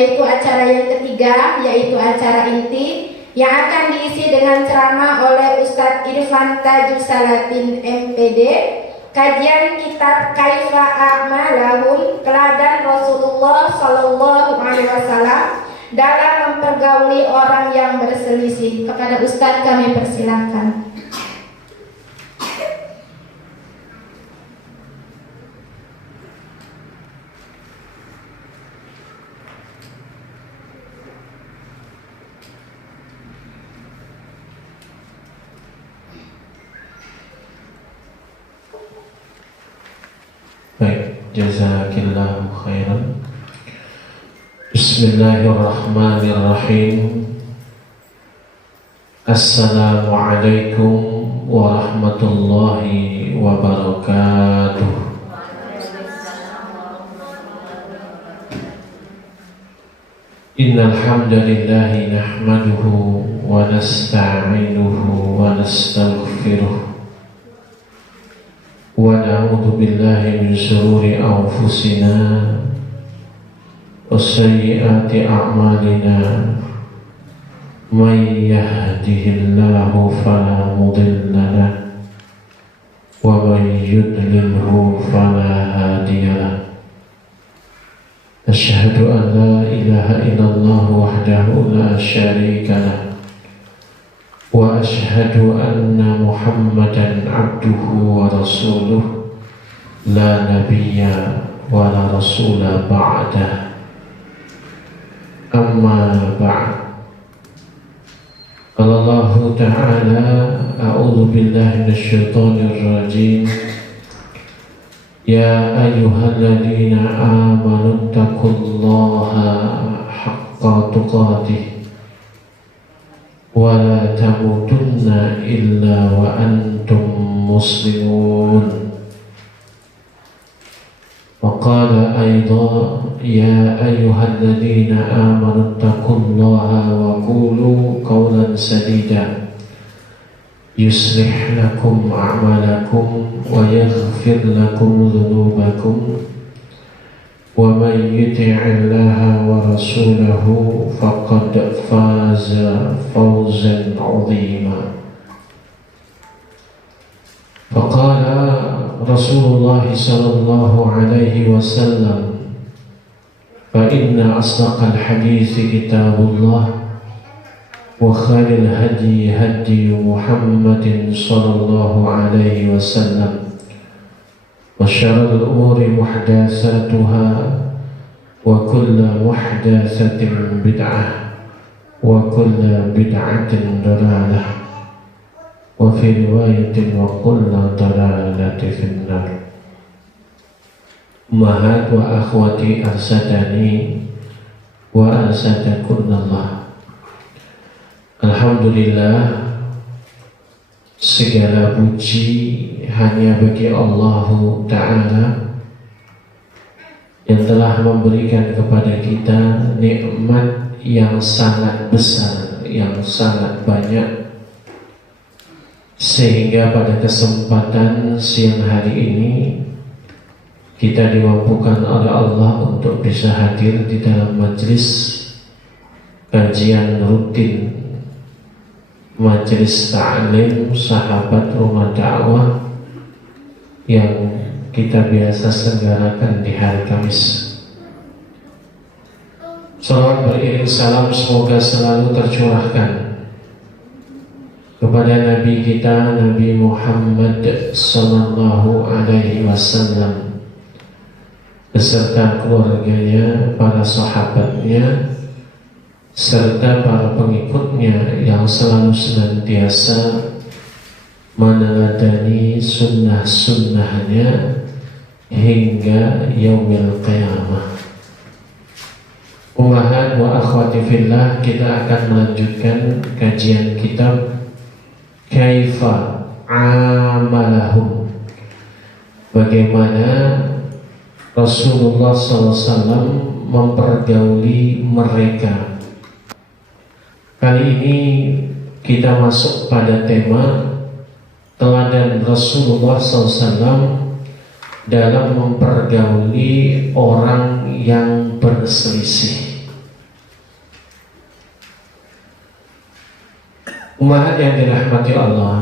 yaitu acara yang ketiga, yaitu acara inti yang akan diisi dengan ceramah oleh Ustadz Irfan Tajusalatin MPD. Kajian kitab Kaifa A'malahum, teladan Rasulullah Sallallahu Alaihi Wasallam dalam mempergauli orang yang berselisih. Kepada Ustadz kami persilakan. Baik, jazakillahu khairan. Bismillahirrahmanirrahim. Assalamualaikum warahmatullahi wabarakatuh. Innal hamdalillah nahmaduhu wa nasta'inuhu wa nastaghfiruh. Wa na'udzu billahi min shururi anfusina wa sayyiati a'malina. May yahdihillahu fala mudilla lahu wa may yudlilhu fala hadiya lahu. Asyhadu an la ilaha illallah wahdahu la syarika lahu wa ashhadu anna Muhammadan abduhu wa rasuluh la nabiyya wa la rasula ba'dah. Amma ba'd. Qala Allah ta'ala, a'udzu billahi minasyaitonir rajim. Ya ayyuhalladzina amanu taqullaha haqqa tuqatih wa la tamutunna illa wa antum muslimun. Wa qala aidan ya ayyuhalladzina amanu taqullaha wa qulu qawlan sadida yuslih lakum a'malakum wa yaghfir lakum dhunubakum wa man yuti'illaha wa rasulahu faqad faza fawzan 'azima. Faqala Rasulullah sallallahu alaihi wasallam, fa inna asdaqal hadithi kitabullah wa khairil hadi hadi Muhammadin sallallahu alaihi wasallam wa syarrul umuri muhdatsatuha wa kullu muhdatsatin bid'ah wa kullu bid'atin dalalah wa fi riwayatin wa kullu dalalatin finnar. Ummahat wa akhwati arsadani wa arsadakunallah. Alhamdulillah, segala puji hanya bagi Allah Ta'ala yang telah memberikan kepada kita nikmat yang sangat besar, yang sangat banyak, sehingga pada kesempatan siang hari ini kita dimampukan oleh Allah untuk bisa hadir di dalam majelis kajian rutin, majelis ta'lim sahabat rumah dakwah yang kita biasa selenggarakan di hari Kamis. Salawat beriring salam semoga selalu tercurahkan kepada Nabi kita, Nabi Muhammad sallallahu alaihi wasallam beserta keluarganya, para sahabatnya, serta para pengikutnya yang selalu senantiasa meneladani sunnah-sunnahnya hingga yaumil qiyamah. Ummahat wa akhwati fillah, kita akan melanjutkan kajian kitab Kaifa Amalahum, bagaimana Rasulullah SAW mempergauli mereka. Kali ini kita masuk pada tema teladan Rasulullah SAW dalam mempergauli orang yang berselisih. Umat yang dirahmati Allah,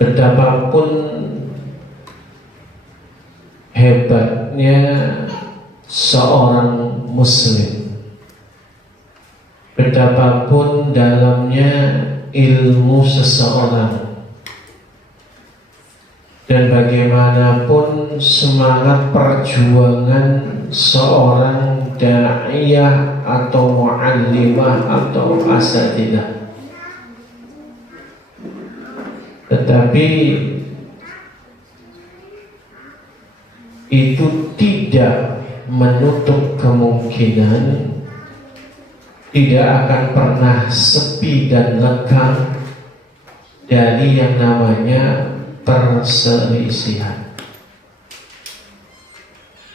betapapun hebatnya seorang muslim, betapapun dalamnya ilmu seseorang, dan bagaimanapun semangat perjuangan seorang da'iyah atau mu'allimah atau asatidah, tetapi itu tidak menutup kemungkinan tidak akan pernah sepi dan lekang dari yang namanya perselisihan.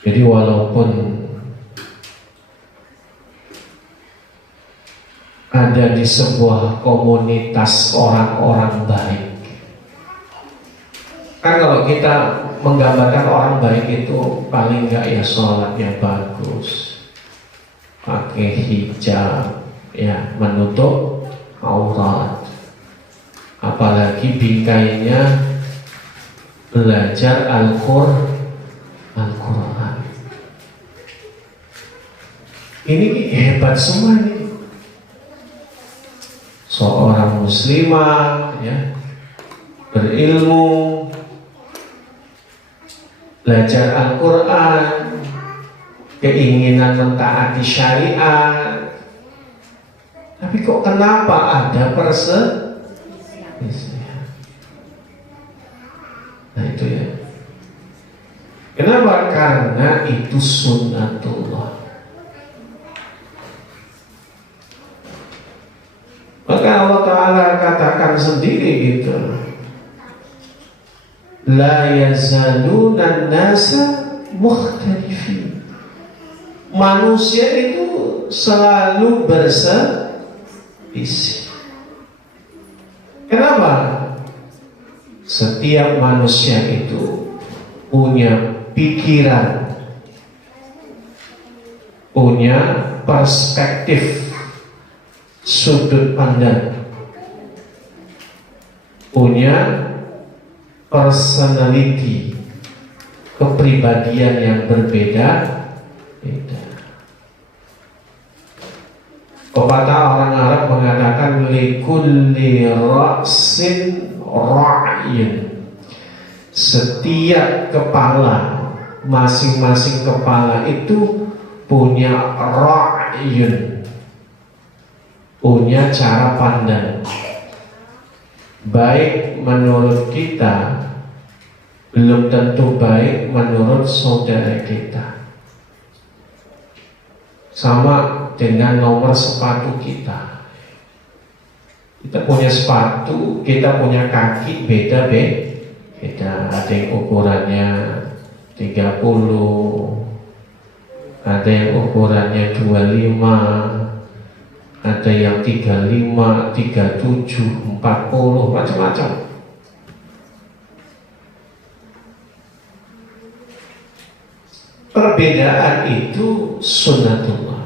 Jadi walaupun ada di sebuah komunitas orang-orang baik, kan kalau kita menggambarkan orang baik itu paling enggak ya sholat yang bagus, pakai hijab, ya menutup aurat, apalagi bingkainya belajar Al-Quran. Ini hebat semua ini. Seorang muslimah ya, berilmu, belajar Al-Quran, keinginan mentaati syariat, tapi kok kenapa ada perselisihan? Nah itu ya. Kenapa? Karena itu sunnatullah. Maka Allah Ta'ala katakan sendiri gitu, la yazaluna nasa mukhtalifin. Manusia itu selalu berselisih. Kenapa? Setiap manusia itu punya pikiran, punya perspektif, sudut pandang, punya personality, kepribadian yang berbeda. Pepatah orang Arab mengatakan likulli ra'sin ra'yun. Setiap kepala, masing-masing kepala itu punya ra'yun, punya cara pandang. Baik menurut kita, belum tentu baik menurut saudara kita. Sama dengan nomor sepatu kita. Kita punya sepatu, kita punya kaki beda. Ada yang ukurannya 30, ada yang ukurannya 25, ada yang 35, 37, 40, macam-macam. Perbedaan itu sunnatullah.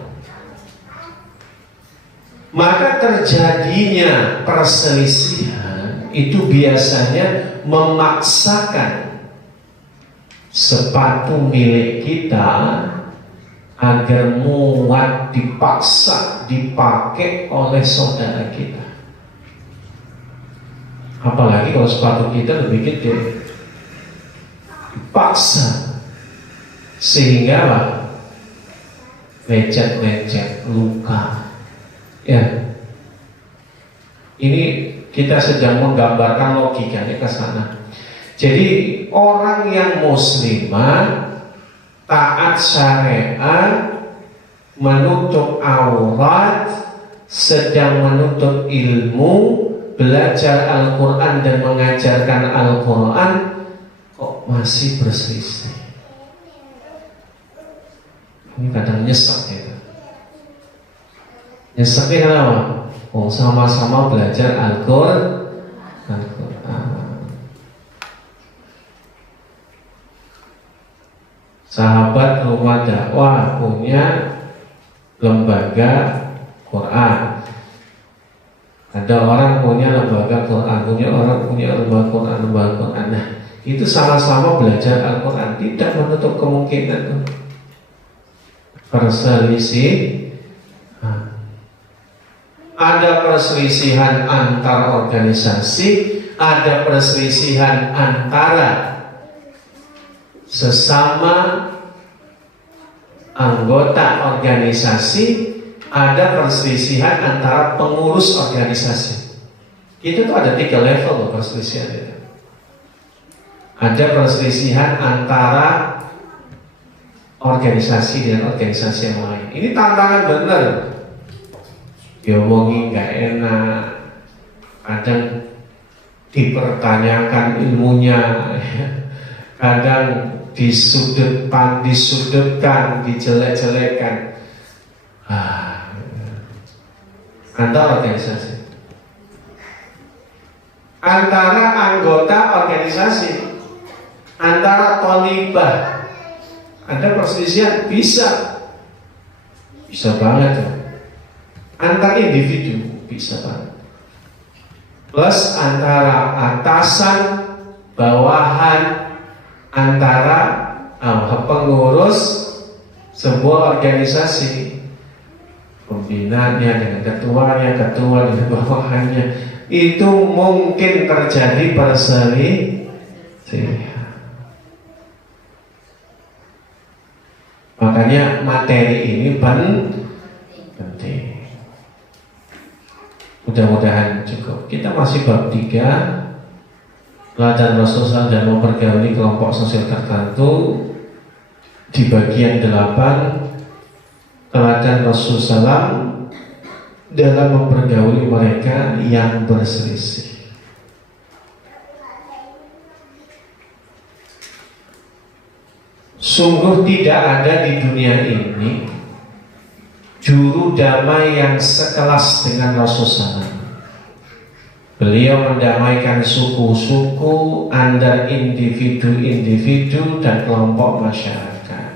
Maka terjadinya perselisihan itu biasanya memaksakan sepatu milik kita agar muat, dipaksa dipakai oleh saudara kita. Apalagi kalau sepatu kita lebih gede, dipaksa sehingga apa? Lecet-lecet, luka. Ya, ini kita sedang menggambarkan logikanya ke sana. Jadi orang yang muslimah, taat syariat, menutup aurat, sedang menutup ilmu, belajar Al-Quran dan mengajarkan Al-Quran, kok masih berselisih? Ini kadang nyesek ya. Nyeseknya kenapa? Oh, sama-sama belajar Al-Quran. Sahabat rumah dakwah punya lembaga Quran. Ada orang punya lembaga Quran, punya orang punya lembaga Quran. Nah, itu sama-sama belajar Al-Quran, tidak menutup kemungkinan perselisih. Ada perselisihan antar organisasi, ada perselisihan antara sesama anggota organisasi, ada perselisihan antara pengurus organisasi. Itu tuh ada 3 level loh perselisihan itu. Ada perselisihan antara organisasi dengan organisasi yang lain. Ini tantangan bener. Diomongi nggak enak, kadang dipertanyakan ilmunya, kadang disudutkan, dijelek-jelekan. Antar organisasi, antara anggota organisasi, antara thalibah, ada perselisihan bisa banget ya. Antar individu bisa banget. Plus antara atasan, bawahan, antara pengurus sebuah organisasi, pembinanya dengan ketuanya, ketua dengan bawahannya, itu mungkin terjadi perselisihan. Makanya materi ini penting. Mudah-mudahan cukup. Kita masih bab 3, teladan Rasulullah dan mempergauli kelompok sosial tertentu. Di bagian 8, teladan Rasulullah dalam mempergauli mereka yang berselisih. Sungguh tidak ada di dunia ini juru damai yang sekelas dengan Rasulullah. Beliau mendamaikan suku-suku, antar individu-individu dan kelompok masyarakat.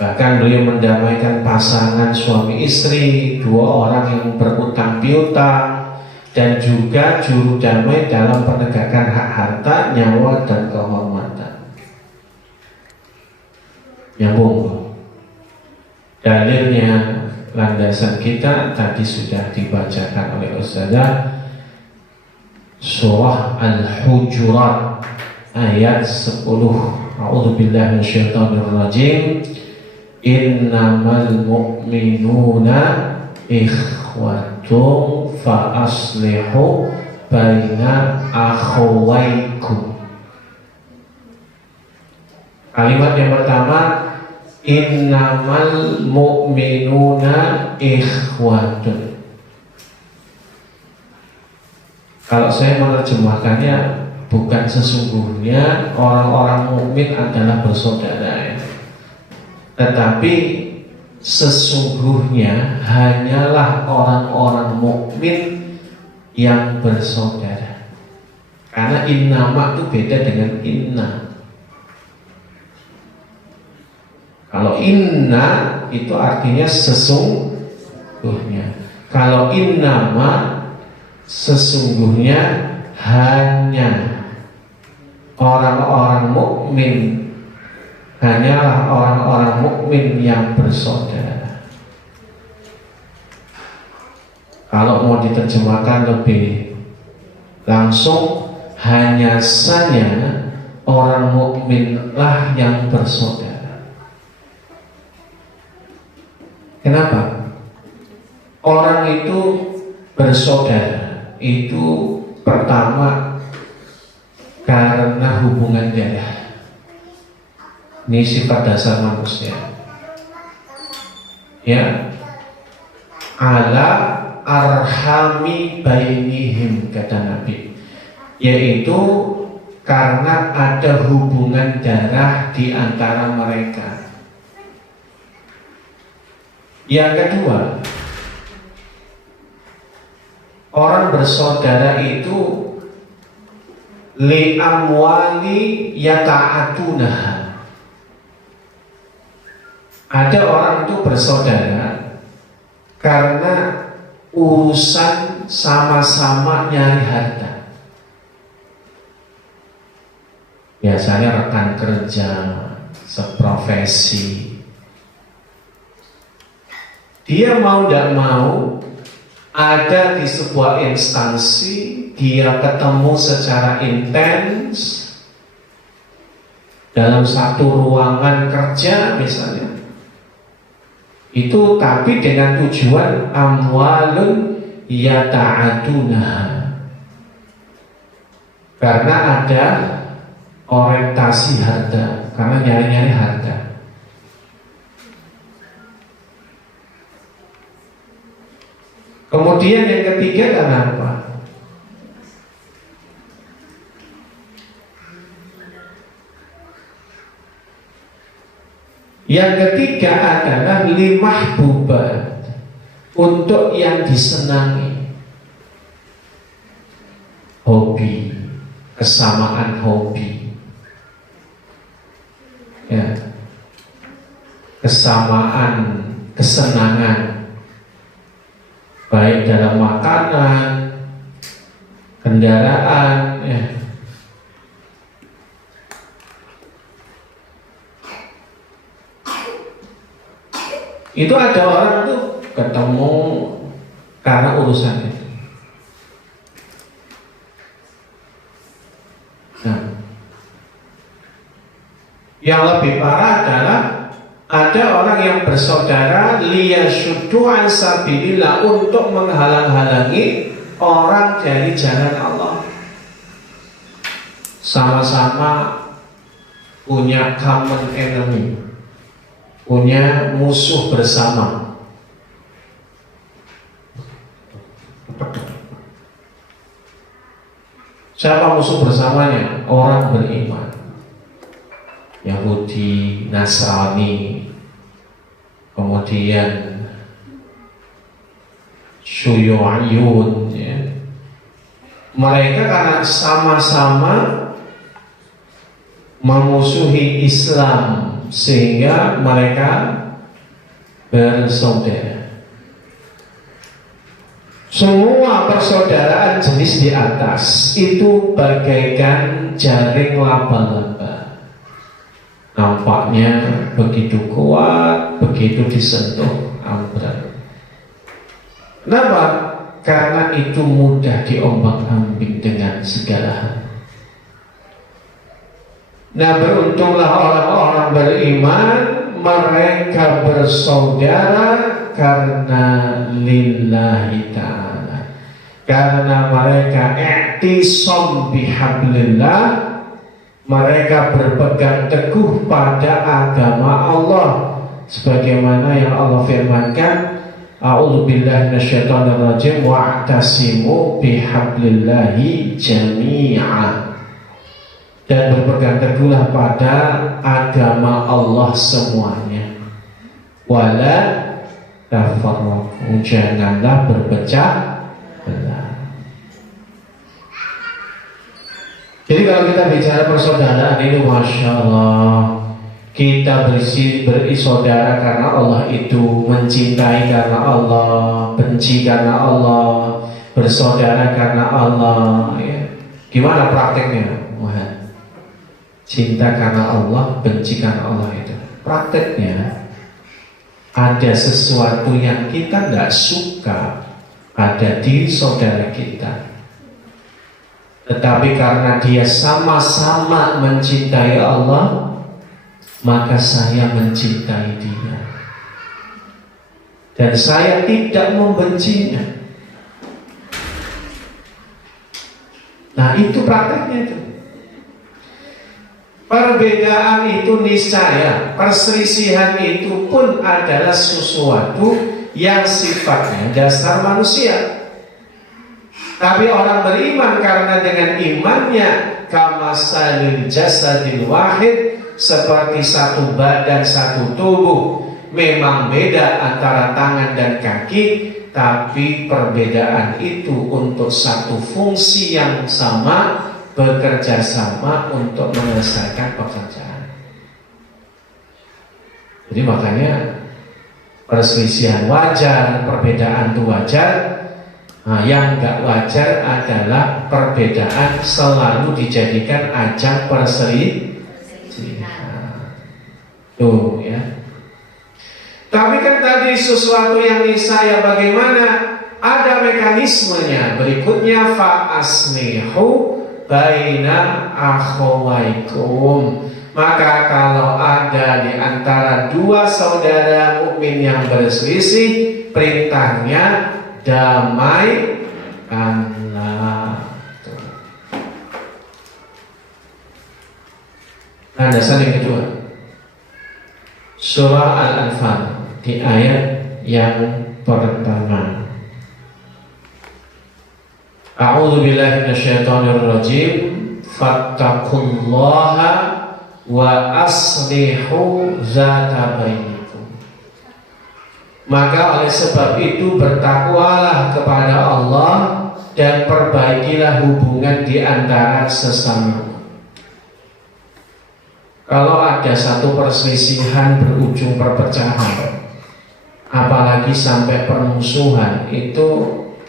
Bahkan beliau mendamaikan pasangan suami istri, 2 orang yang berutang piutang, dan juga juru damai dalam penegakan hak harta, nyawa, dan kehormatan. Nyambung. Dalilnya, landasan kita tadi sudah dibacakan oleh Ustazah, surah Al-Hujurat ayat 10. A'udzubillahi minasyaitonirrajim. Innamal mu'minuna ikhwatun fa aslihu baina akhawaikum. Kalimat yang pertama, innamal mu'minuna ikhwatun. Kalau saya menerjemahkannya, bukan sesungguhnya orang-orang mukmin adalah bersaudara, tetapi sesungguhnya hanyalah orang-orang mukmin yang bersaudara. Karena innama itu beda dengan inna. Kalau inna itu artinya sesungguhnya. Kalau innama sesungguhnya hanya orang-orang mukmin, hanyalah orang-orang mukmin yang bersaudara. Kalau mau diterjemahkan lebih langsung, hanya saja orang mukminlah yang bersaudara. Kenapa? Orang itu bersaudara itu pertama karena hubungan darah. Ini sifat dasar manusia. Ya, ala arhami bainihim, kata Nabi, yaitu karena ada hubungan darah di antara mereka. Yang kedua, orang bersaudara itu li amwali yata'atunaha. Ada orang itu bersaudara karena urusan sama-sama nyari harta. Biasanya rekan kerja, seprofesi. Dia mau tidak mau ada di sebuah instansi, dia ketemu secara intens dalam satu ruangan kerja misalnya. Itu tapi dengan tujuan amwalun yata'adunaha, karena ada orientasi harta, karena nyari-nyari harta. Kemudian yang ketiga kenapa? Yang ketiga adalah limahbubat, untuk yang disenangi, hobi, kesamaan hobi, ya, kesamaan kesenangan, baik dalam makanan, kendaraan, ya. Itu ada orang tuh ketemu karena urusan itu. Nah, yang lebih parah adalah ada orang yang bersaudara liyasuddu an sabilillah, untuk menghalang-halangi orang dari jalan Allah. Sama-sama punya common enemy, punya musuh bersama. Siapa musuh bersamanya? Orang beriman, Yahudi, Nasrani, kemudian Syuyu'iyun, ya. Mereka karena sama-sama memusuhi Islam, sehingga mereka bersaudara. Semua persaudaraan jenis di atas itu bagaikan jaring laba-laba. Nampaknya begitu kuat, begitu disentuh ambruk. Kenapa? Karena itu mudah diombang-ambing dengan segala hal. Nah, beruntunglah orang-orang beriman, mereka bersaudara karena lillahi ta'ala, karena mereka i'tisam bihablillah, mereka berpegang teguh pada agama Allah, sebagaimana yang Allah firmankan, a'udzubillahi minasyaitonirrajim, wa'tasimu bihablillahi jami'an, dan berpegang teguhlah pada agama Allah semuanya. Wala tafarraqu, janganlah berpecah belah. Jadi kalau kita bicara persaudaraan ini, masya Allah, kita berisaudara karena Allah itu, mencintai karena Allah, benci karena Allah, bersaudara karena Allah, ya. Gimana prakteknya? Wah, cinta karena Allah, benci karena Allah itu prakteknya ada sesuatu yang kita tidak suka pada diri saudara kita, tetapi karena dia sama-sama mencintai Allah, maka saya mencintai dia dan saya tidak membencinya. Nah, itu prakteknya itu. Perbedaan itu niscaya, perselisihan itu pun adalah sesuatu yang sifatnya dasar manusia. Tapi orang beriman karena dengan imannya kamasalil jasadil wahid, seperti satu badan satu tubuh. Memang beda antara tangan dan kaki, tapi perbedaan itu untuk satu fungsi yang sama, bekerja sama untuk menyelesaikan pekerjaan. Jadi makanya perselisihan wajar, perbedaan itu wajar, Nah, yang nggak wajar adalah perbedaan selalu dijadikan ajang perselisihan. Tuh ya. Tapi kan tadi sesuatu yang niscaya bagaimana? Ada mekanismenya. Berikutnya fa'aslihu baina akhawaikum. Maka kalau ada di antara dua saudara mukmin yang berselisih, perintahnya damaikanlah. Nah, dasar yang kedua, surah Al-Anfal di ayat yang pertama. A'udzu billahi minasyaitonir rajim. Fattaqullaha wa aslihu dzata bainikum. Maka oleh sebab itu bertakwalah kepada Allah dan perbaikilah hubungan di antara sesama. Kalau ada satu perselisihan berujung perpecahan, apalagi sampai permusuhan, itu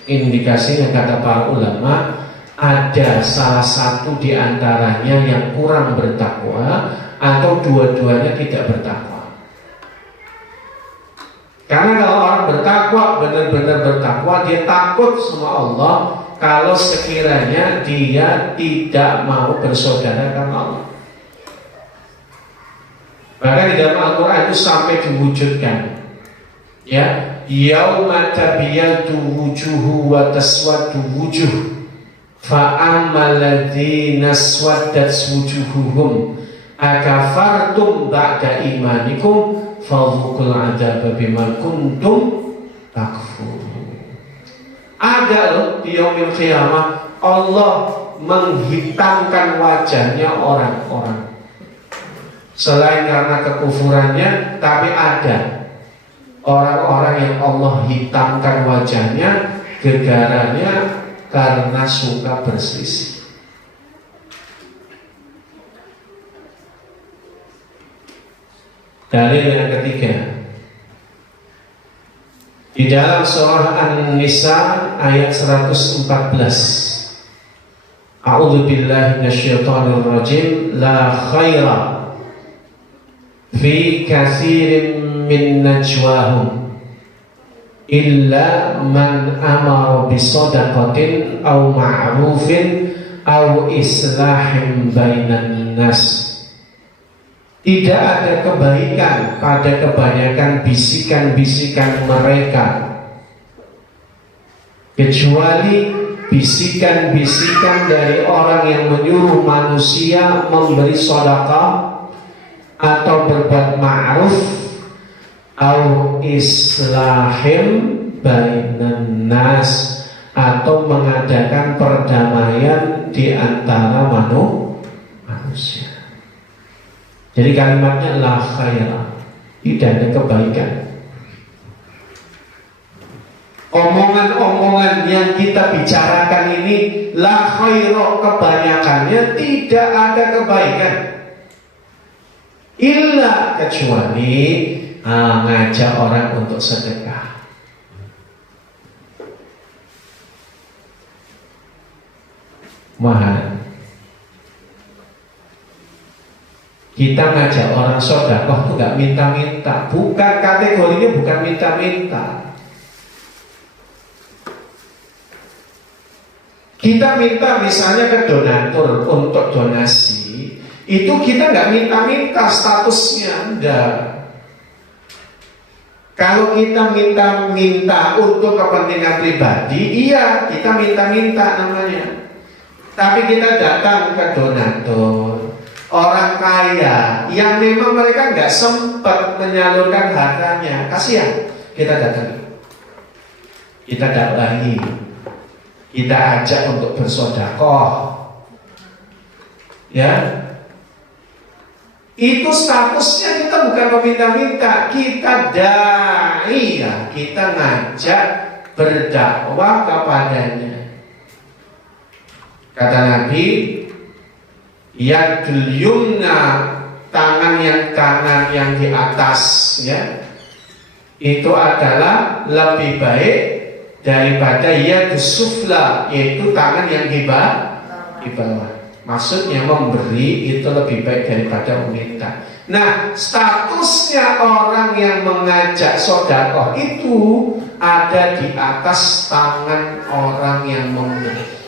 indikasinya kata para ulama ada salah satu di antaranya yang kurang bertakwa atau dua-duanya tidak bertakwa. Karena kalau orang bertakwa, benar-benar bertakwa, dia takut sama Allah. Kalau sekiranya dia tidak mau bersaudara karena Allah, maka di dalam Al-Quran itu sampai diwujudkan, ya, yauma tabyaddu wujuhu wa taswaddu wujuh fa ammal ladzina aswaddat wujuhuhum akafartum ba'da imanikum fadzuqul adzaba bima kuntum takfurun. Ada loh di yaumil qiyamah Allah menghitamkan wajahnya orang-orang selain karena kekufurannya, tapi ada orang-orang yang Allah hitamkan wajahnya gegaranya karena suka berselisih. Dalil yang ketiga di dalam surah An-Nisa ayat 114. A'udzu billahi minasyaitonir rajim. La khaira fi katsirin min najwahum illa man amara bisadaqatin aw ma'rufin aw islahin bainan nas. Tidak ada kebaikan pada kebanyakan bisikan-bisikan mereka kecuali bisikan-bisikan dari orang yang menyuruh manusia memberi sedekah atau berbuat ma'ruf au islahim bainan nas, atau mengadakan perdamaian di antara manusia. Jadi kalimatnya la khaira, tidak ada kebaikan. Omongan-omongan yang kita bicarakan ini la khaira, kebanyakannya tidak ada kebaikan. Illa, kecuali ngajak orang untuk sedekah. Mahal. Kita ngajak orang sedekah itu nggak minta-minta, bukan, kategorinya bukan minta-minta. Kita minta misalnya ke donatur untuk donasi, itu kita nggak minta-minta statusnya, enggak. Kalau kita minta-minta untuk kepentingan pribadi, iya kita minta-minta namanya. Tapi kita datang ke donatur, orang kaya yang memang mereka nggak sempat menyalurkan hartanya, kasihan, kita datang, kita dakwahi, kita ajak untuk bersedekah, ya. Itu statusnya kita bukan meminta-minta, kita dai, ya, kita ngajak berdakwah kepadanya. Kata Nabi, yadul yumna, tangan yang kanan yang di atas, ya, itu adalah lebih baik daripada yadus sufla, yaitu tangan yang di bawah. Maksudnya memberi itu lebih baik daripada meminta. Nah, statusnya orang yang mengajak sedekah itu ada di atas tangan orang yang memberi.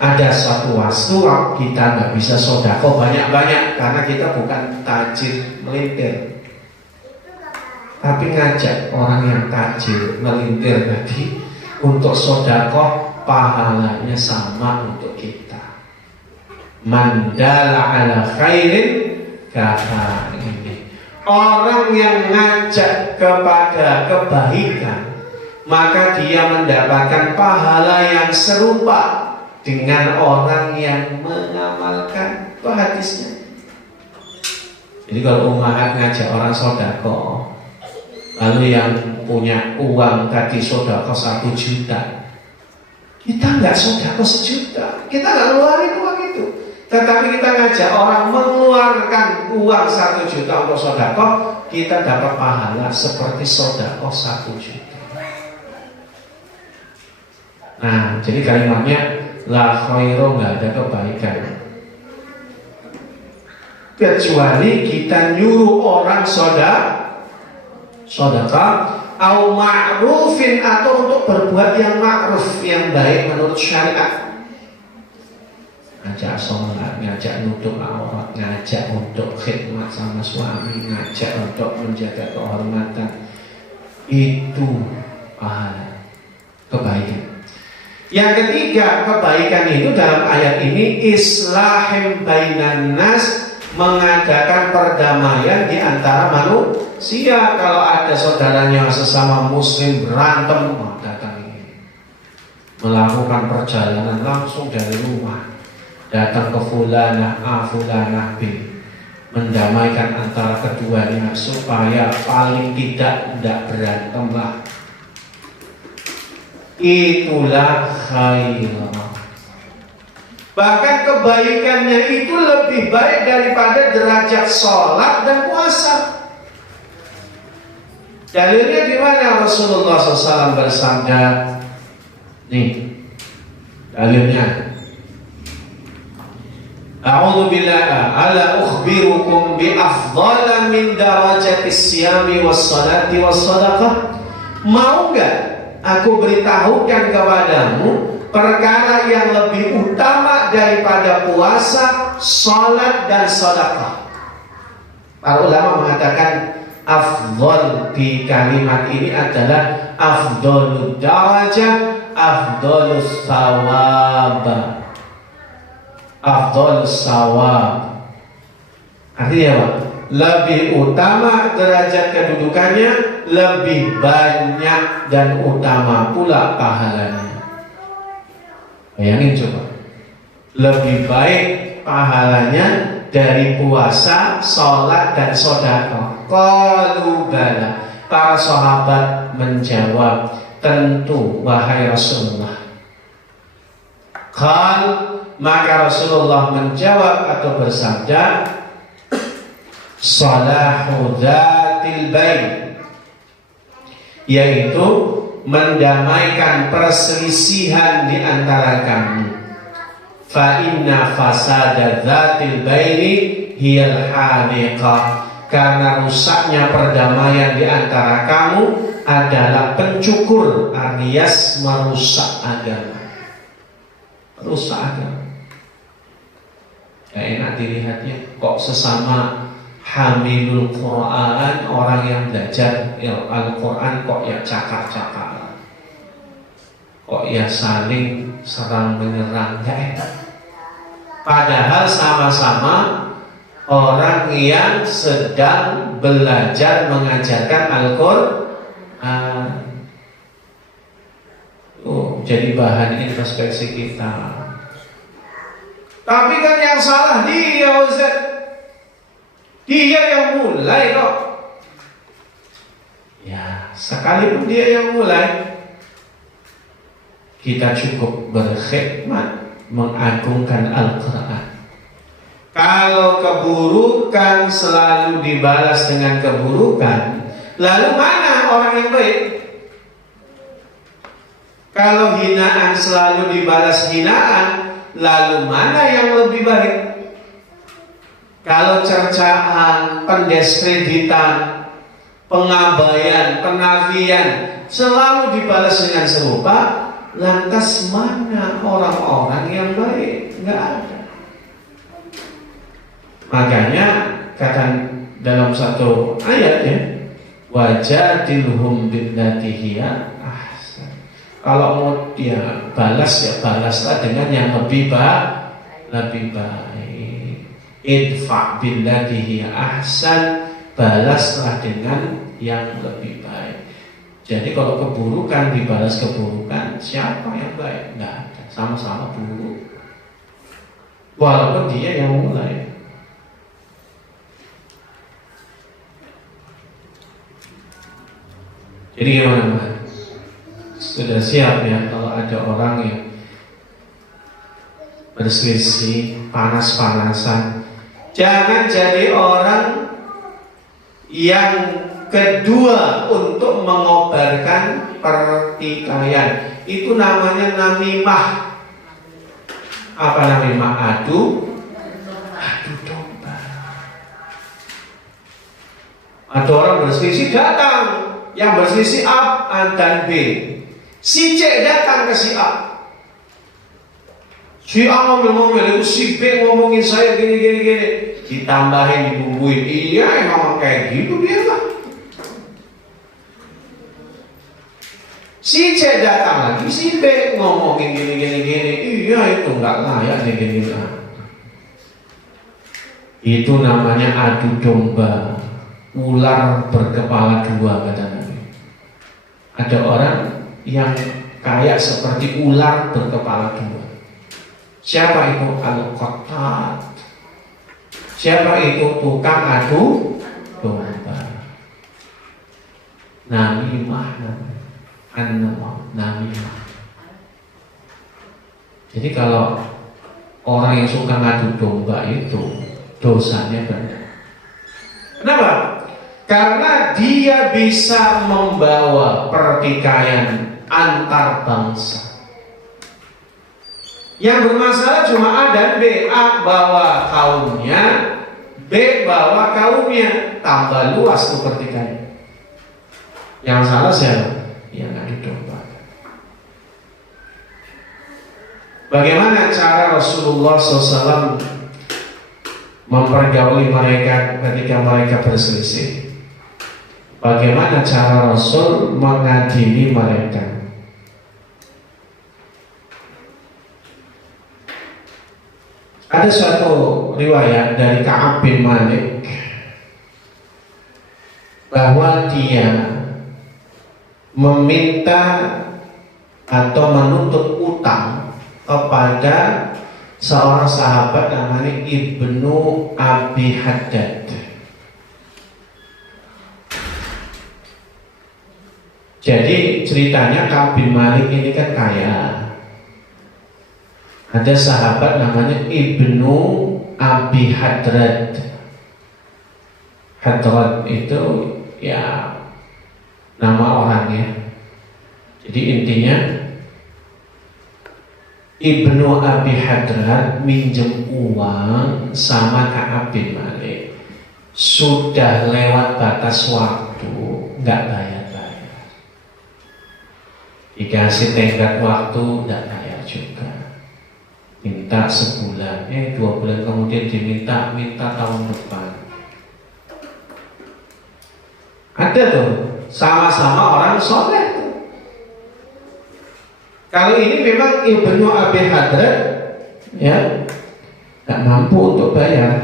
Ada suatu waktu kita nggak bisa sedekah banyak-banyak karena kita bukan tajir melintir, tapi ngajak orang yang tajir melintir tadi untuk sedekah, pahalanya sama untuk kita. Mandala ala khairin kafa'ili. Orang yang ngajak kepada kebaikan, maka dia mendapatkan pahala yang serupa dengan orang yang mengamalkan. Itu hadisnya. Jadi kalau umat ngajak orang sedekah, lalu yang punya uang tadi sedekah 1 juta, kita nggak sedekah 1 juta, kita nggak ngeluarin uang itu, tetapi kita ngajak orang mengeluarkan uang 1 juta untuk sedekah, kita dapat pahala seperti sedekah 1 juta. Nah, jadi kalimatnya la khairu, nggak ada kebaikan kecuali kita nyuruh orang sedekah au ma'rufin, atau untuk berbuat yang ma'ruf, yang baik menurut syariat. Ngajak sholat, ngajak nutup aurat, ngajak untuk khidmat sama suami, ngajak untuk menjaga kehormatan, itu pahala kebaikan. Yang ketiga, kebaikan itu dalam ayat ini islahim bainan nas, mengadakan perdamaian di antara manusia. Kalau ada saudaranya sesama muslim berantem, datang ini, melakukan perjalanan langsung dari rumah datang ke fulanah A, fulanah B, mendamaikan antara keduanya supaya paling tidak berantem lah. Itulah khair. Bahkan kebaikannya itu lebih baik daripada derajat sholat dan puasa. Dalilnya di mana Rasulullah SAW bersabda? Nih, dalilnya. A'udzu billahi ala ukhbirukum bi afdhala min darajatis siyami was salati was shadaqah. Mau enggak aku beritahukan kepadamu perkara yang lebih utama daripada puasa, salat dan sedekah? Para ulama mengatakan afdhal di kalimat ini adalah afdhalud darajah, afdhalus thawab. Afdhalus thawab artinya apa? Lebih utama derajat kedudukannya, lebih banyak dan utama pula pahalanya. Bayangin coba, lebih baik pahalanya dari puasa, sholat dan sedekah. Qalu bala. Para sahabat menjawab, tentu wahai Rasulullah. Maka Rasulullah menjawab atau bersabda, salahu dzatil bain, yaitu mendamaikan perselisihan di antara kamu. Fa inna fasada dzatil baini hiyal haliqah, karena rusaknya perdamaian di antara kamu adalah pencukur, alias merusak agama. Rusak agama. Gak enak dilihatnya, kok sesama hamilul Quran, orang yang belajar Al-Quran kok ya cakar-cakar, kok ya saling serang menyerang, gak enak. Padahal sama-sama orang yang sedang belajar mengajarkan Al-Quran. Jadi bahan introspeksi kita. Tapi kan yang salah dia, Ustaz. Dia yang mulai kok. Ya, sekalipun dia yang mulai, kita cukup berkhidmat mengagungkan Al-Quran. Kalau keburukan selalu dibalas dengan keburukan, lalu mana orang yang baik? Kalau hinaan selalu dibalas hinaan, lalu mana yang lebih baik? Kalau cercaan, pendeskreditan, pengabaian, penafian selalu dibalas dengan serupa, lantas mana orang-orang yang baik? Enggak ada. Makanya kata dalam satu ayatnya, wajadilhum billati hiya ahsan. Kalau mau dia balas, ya balaslah dengan yang lebih baik. Idfa billati hiya ahsan, balaslah dengan yang lebih baik. Jadi kalau keburukan dibalas keburukan, siapa yang baik? Enggak ada, sama-sama buruk. Walaupun dia yang mulai. Jadi gimana? Sudah siap ya kalau ada orang yang berselisih, panas-panasan. Jangan jadi orang yang kedua untuk mengobarkan pertikaian. Itu namanya namimah. Apa namimah? Adu domba. Ada orang berselisih, datang yang berselisih A dan B. Si C datang ke si A. Si A ngomel-ngomel, itu si B ngomongin saya gini. Ditambahin, dibumbuin. Iya emang kayak gitu dia lah. Si C datang lagi, si B ngomongin gini. Iya itu nggak layak gini. Itu namanya adu domba. Ular berkepala dua kata Nabi. Ada orang yang kayak seperti ular berkepala dua. Siapa itu? Al-Qattat. Siapa itu? Tukang adu domba. Namimah. Namimah. Jadi kalau orang yang suka ngadu domba itu dosanya benar. Kenapa? Karena dia bisa membawa pertikaian antar bangsa. Yang bermasalah cuma A dan B. A bawa kaumnya, B bawa kaumnya. Tambah luas tuh pertikaian. Yang salah siapa? Yang adu domba. Bagaimana cara Rasulullah SAW mempergauli mereka ketika mereka berselisih? Bagaimana cara Rasul mengadili mereka? Ada suatu riwayat dari Ka'ab bin Malik bahwa dia meminta atau menuntut utang kepada seorang sahabat namanya Ibnu Abi Haddad. Jadi ceritanya Ka'ab bin Malik ini kan kaya. Ada sahabat namanya Ibnu Abi Hadrad. Hadrad itu ya nama orangnya. Jadi intinya Ibnu Abi Hadrad minjem uang sama Ka'ab bin Malik. Sudah lewat batas waktu, nggak bayar. Dikasih tenggat waktu, nggak bayar juga. Minta sebulan, 2 bulan kemudian minta tahun depan. Ada tuh, sama-sama orang soleh tuh. Kalau ini memang Ibnu Abi Hadrad ya nggak mampu untuk bayar.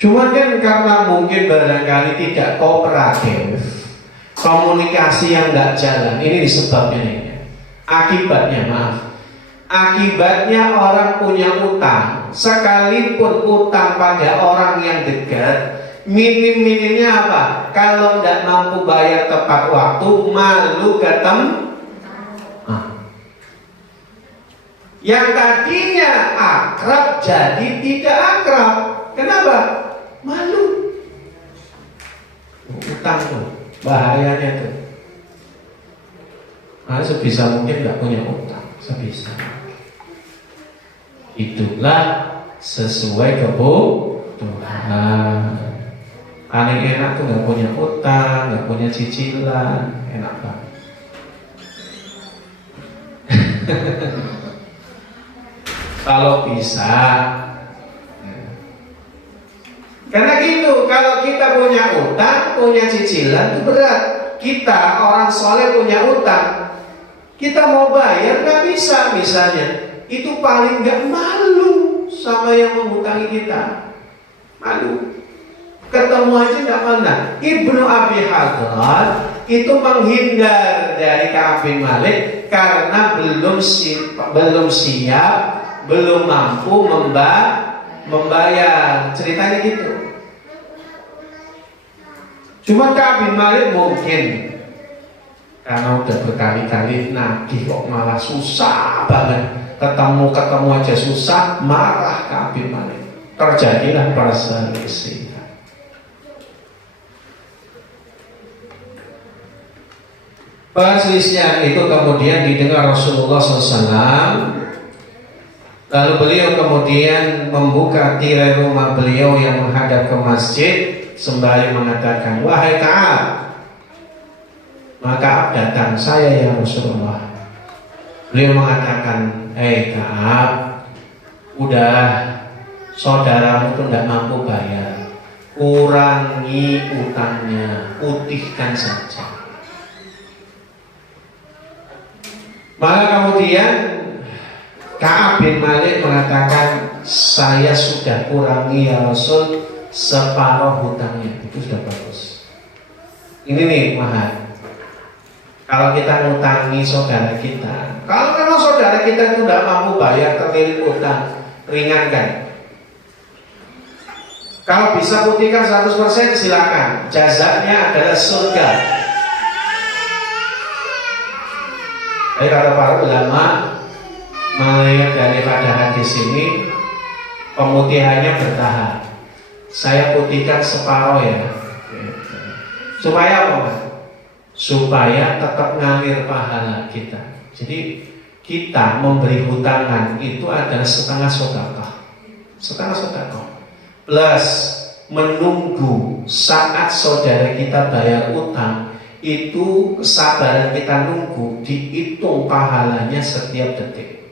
Cuma kan karena mungkin barangkali tidak kooperatif, komunikasi yang nggak jalan, ini disebabnya nih. Akibatnya orang punya utang, sekalipun utang pada orang yang dekat, minim-minimnya apa? Kalau nggak mampu bayar tepat waktu, malu Yang tadinya akrab jadi tidak akrab. Kenapa? Malu. utang tuh, bahayanya tuh. Nah, sebisa mungkin nggak punya utang, sebisa. Itulah sesuai kebutuhan. Paling enak tuh nggak punya utang, nggak punya cicilan, enak banget. Kalau bisa, karena gitu, kalau kita punya utang, punya cicilan itu berat. Kita orang soleh punya utang, kita mau bayar nggak bisa, misalnya, itu paling nggak malu sama yang menghutangi kita, malu. Ketemu aja nggak pernah. Ibnu Abi Hadrat itu menghindar dari Ka'ab bin Malik karena belum siap, belum mampu membayar. Ceritanya gitu. Cuma Ka'ab bin Malik mungkin karena udah berkali-kali nagih kok malah susah banget. Ketemu aja susah, marah Ka'ab bin Malik. Terjadilah perselisihan. Perselisihan itu kemudian didengar Rasulullah SAW. Lalu beliau kemudian membuka tirai rumah beliau yang menghadap ke masjid sembari mengatakan, wahai Ka'ab. Maka Ka'ab datang, saya ya Rasulullah. Beliau mengatakan, hei Ka'ab, udah saudaramu itu tidak mampu bayar, kurangi utangnya, putihkan saja. Maka kemudian Ka'ab bin Malik mengatakan, saya sudah kurangi ya Rasul separuh hutangnya. Itu sudah bagus. Ini nih mahal. Kalau kita ngutangi saudara kita, kalau memang saudara kita itu tidak mampu bayar, terlilit utang, ringankan. Kalau bisa putihkan 100% silakan. Jazanya adalah surga. Jadi kata para ulama, melihat daripada hadis ini, pemutihannya bertahap. Saya putihkan separuh ya. Supaya apa? Supaya tetap ngalir pahala kita. Jadi kita memberi hutangan itu adalah setengah sedekah. Setengah sedekah. Plus menunggu saat saudara kita bayar utang. Itu kesabaran kita nunggu, dihitung pahalanya setiap detik.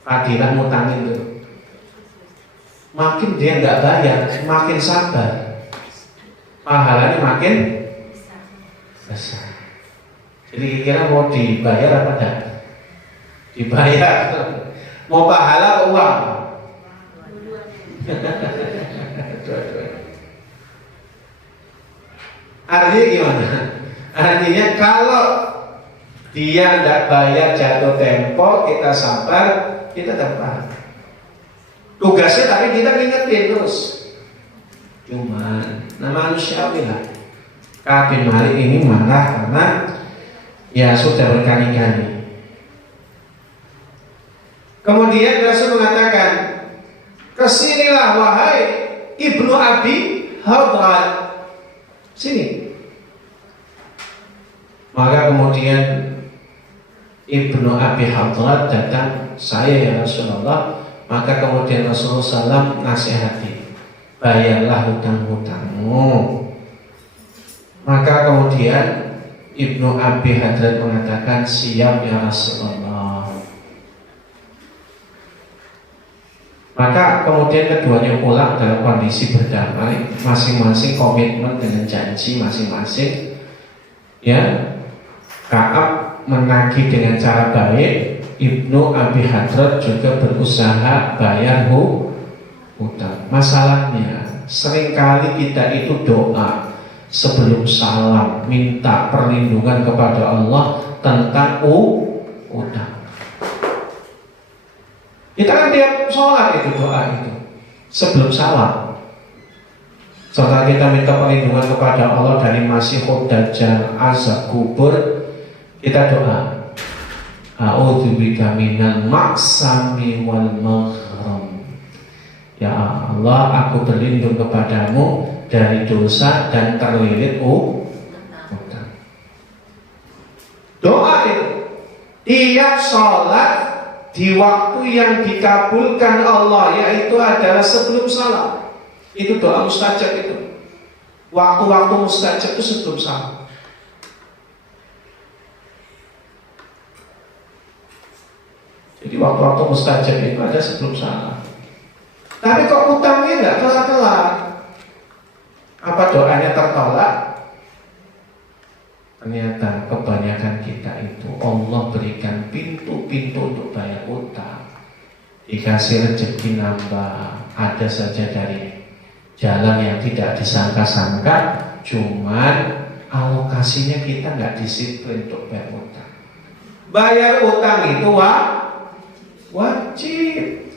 Fadilah ngutangin itu, makin dia nggak bayar, makin sabar, pahalanya makin besar. Jadi kira mau dibayar apa enggak? Dibayar. Mau pahala atau uang? Artinya gimana? Artinya kalau dia tidak bayar jatuh tempo, kita sabar, kita dapat. Tugasnya tapi kita ngingetin terus. Cuman, manusiawi lah. Ka'ab bin Malik ini marah karena ya sudah berkali-kali. Kemudian Rasul mengatakan, kesinilah wahai Ibnu Abi Hadrat. Sini. Maka kemudian Ibnu Abi Hadrat datang, saya ya Rasulullah. Maka kemudian Rasulullah SAW nasihati, bayarlah hutang-hutangmu. Maka kemudian Ibnu Abi Hadrat mengatakan, siap ya Rasulullah. Maka kemudian keduanya pulang dalam kondisi berdamai, masing-masing komitmen dengan janji masing-masing. Ya, Ka'ab menagih dengan cara baik, Ibnu Abi Hadrat juga berusaha bayar hutang. Masalahnya, seringkali kita itu doa sebelum salam, minta perlindungan kepada Allah tentang utang. Kita kan tiap sholat itu doa itu sebelum salam. Setelah kita minta perlindungan kepada Allah dari Masihud Dajjal, azab kubur, kita doa, a'udzubika minal maksami wal maghram. Ya Allah, aku berlindung kepadamu dari dosa dan terlilit utang. Doa itu tiap sholat di waktu yang dikabulkan Allah, yaitu adalah sebelum salam. Itu doa mustajab itu. Waktu-waktu mustajab itu sebelum salam. Jadi waktu-waktu mustajab itu ada sebelum salam. Tapi kok utangnya nggak kelar-kelar? Apa doanya tertolak? Ternyata kebanyakan kita itu Allah berikan pintu-pintu untuk bayar utang. Dikasih rezeki nambah, ada saja dari jalan yang tidak disangka-sangka, cuman alokasinya kita nggak disiplin untuk bayar utang. Bayar utang itu wajib.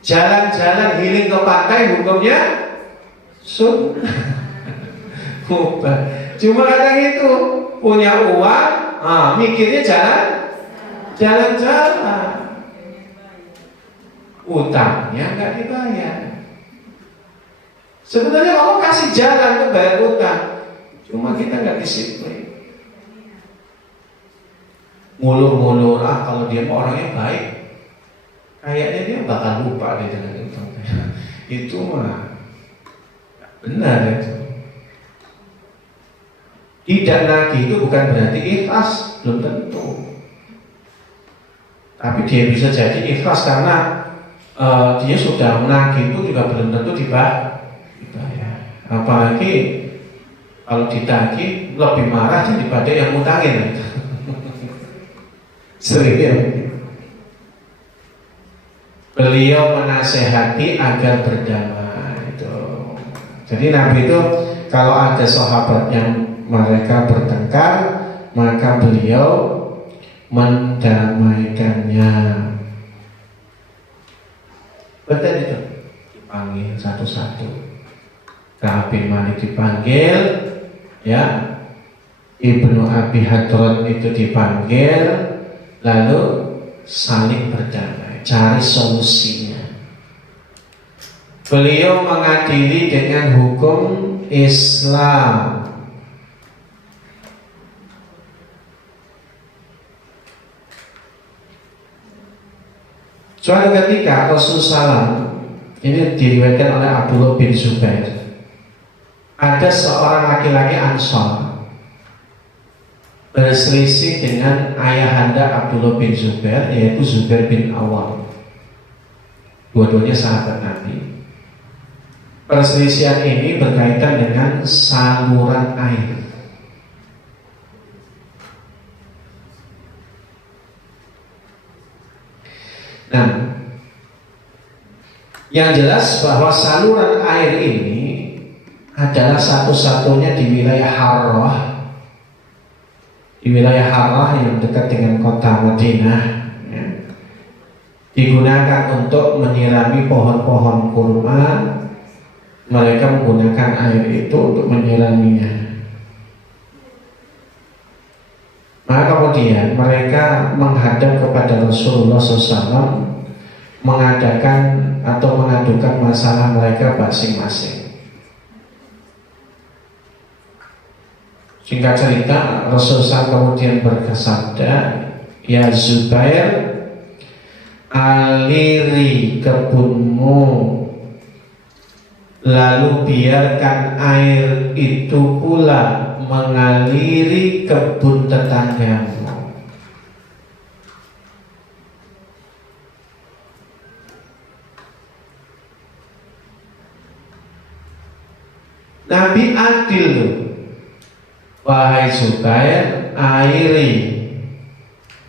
Jalan-jalan healing ke pantai hukumnya sunnah. Cuma kadang itu punya uang, mikirnya jalan-jalan, utangnya nggak dibayar. Sebenarnya Allah kasih jalan untuk bayar utang, cuma kita nggak disiplin. Ngulur-ngulur, kalau dia orangnya baik, kayaknya dia bakal lupa deh dengan utang. Itu mah benar itu. Tidak nagih itu bukan berarti ikhlas, belum tentu. Tapi dia bisa jadi ikhlas karena dia sudah menagih itu juga belum tentu dibayar. Apalagi kalau ditagih lebih marah daripada yang ngutangin. Sering ya. Beliau menasehati agar berdamai itu. Jadi Nabi itu kalau ada sahabat yang mereka bertengkar, maka beliau mendamaikannya. Betul itu. Dipanggil satu-satu. Ka'ab bin Malik dipanggil, ya. Ibnu Abi Hadrat itu dipanggil, lalu saling berdamai, cari solusinya. Beliau mengadili dengan hukum Islam. Suatu ketika Rasulullah ini diriwayatkan oleh Abdullah bin Zubair, ada seorang laki-laki Ansor berselisih dengan ayahanda Abdullah bin Zubair, yaitu Zubair bin Awam. Dua-duanya sahabat Nabi. Perselisihan ini berkaitan dengan saluran air. Nah, yang jelas bahwa saluran air ini adalah satu-satunya di wilayah Harrah, yang dekat dengan kota Madinah, ya. Digunakan untuk menyirami pohon-pohon kurma. Mereka menggunakan air itu untuk menyiraminya. Maka kemudian mereka menghadap kepada Rasulullah SAW, mengadakan atau mengadukan masalah mereka masing-masing. Singkat cerita, Rasulullah kemudian bersabda, "Ya Zubair, aliri kebunmu, lalu biarkan air itu pula mengaliri kebun tetanggamu." Nabi adil, wahai Zubair, airi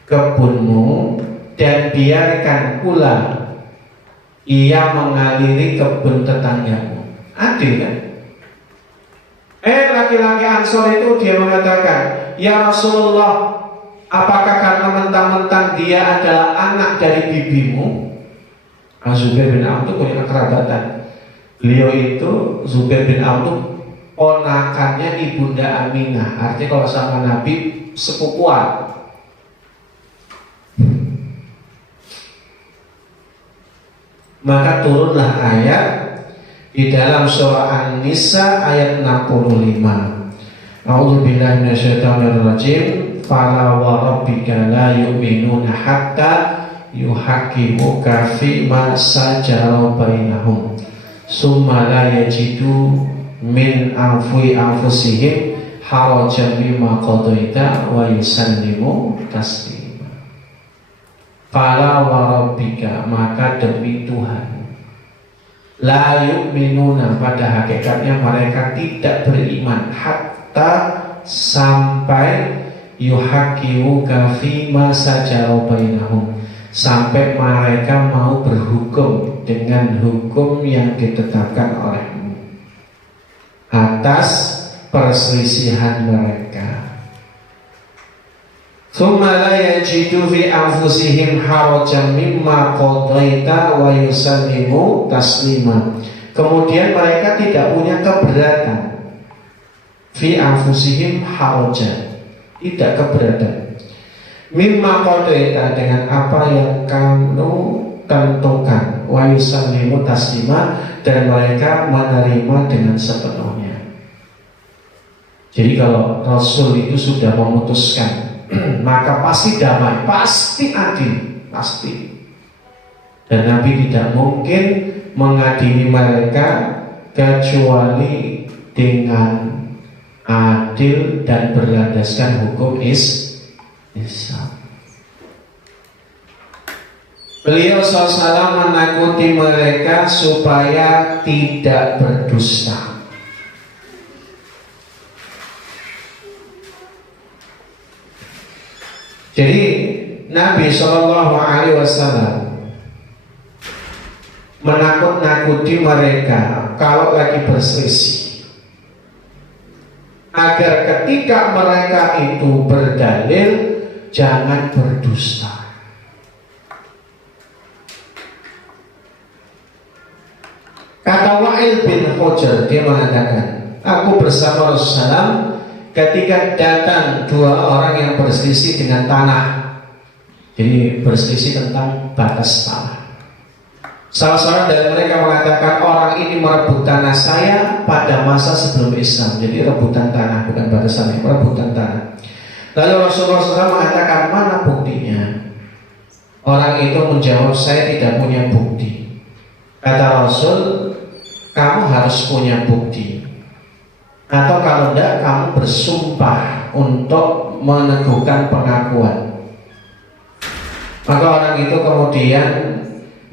kebunmu dan biarkan pula ia mengaliri kebun tetanggamu. Adil kan? Laki-laki Ansor itu dia mengatakan, "Ya Rasulullah, apakah karena mentang-mentang dia adalah anak dari bibimu?" Zubair bin Awam itu punya kerabatan. Beliau itu, Zubair bin Awam itu ponakannya ibunda Aminah. Artinya kalau sama Nabi sepupuan. Maka turunlah ayat, di dalam surah An-Nisa ayat 65. A'udzubillahi minasyaitonirrajim. Fala wa rabbika la yu'minuna hatta yuhaqqimuka fi ma sajara bainahum summa la yajidu min anfusihim harajan mimma qadaita wa yusallimu taslima. Fala wa rabbika, maka demi Tuhan, la yu'minuna, pada hakikatnya mereka tidak beriman, hatta sampai yuhaqqimuka fima sajara bainahum, sampai mereka mau berhukum dengan hukum yang ditetapkan olehmu atas perselisihan mereka. Tsumma la yajidu fi anfusihim harajan mimma qadaita wa yusallimu taslima. Kemudian mereka tidak punya keberatan. Fi anfusihim harajan, tidak keberatan. Mimma qadaita, dengan apa yang kamu tentukan. Wa yusallimu taslima, dan mereka menerima dengan sepenuhnya. Jadi kalau Rasul itu sudah memutuskan, maka pasti damai, pasti adil, pasti. Dan Nabi tidak mungkin mengadili mereka kecuali dengan adil dan berlandaskan hukum Islam. Beliau SAW menakuti mereka supaya tidak berdusta. Jadi Nabi SAW menakut-nakuti mereka kalau lagi berselisih, agar ketika mereka itu berdalil jangan berdusta. Kata Wa'il bin Hujr, dia mengatakan, aku bersama Rasulullah ketika datang dua orang yang berselisih dengan tanah. Jadi berselisih tentang batas tanah. Salah seorang dari mereka mengatakan, orang ini merebut tanah saya pada masa sebelum Islam. Jadi rebutan tanah, bukan batasan, rebutan tanah. Lalu Rasulullah SAW mengatakan, mana buktinya? Orang itu menjawab, saya tidak punya bukti. Kata Rasul, kamu harus punya bukti. Atau kalau tidak, kamu bersumpah untuk meneguhkan pengakuan. Maka orang itu kemudian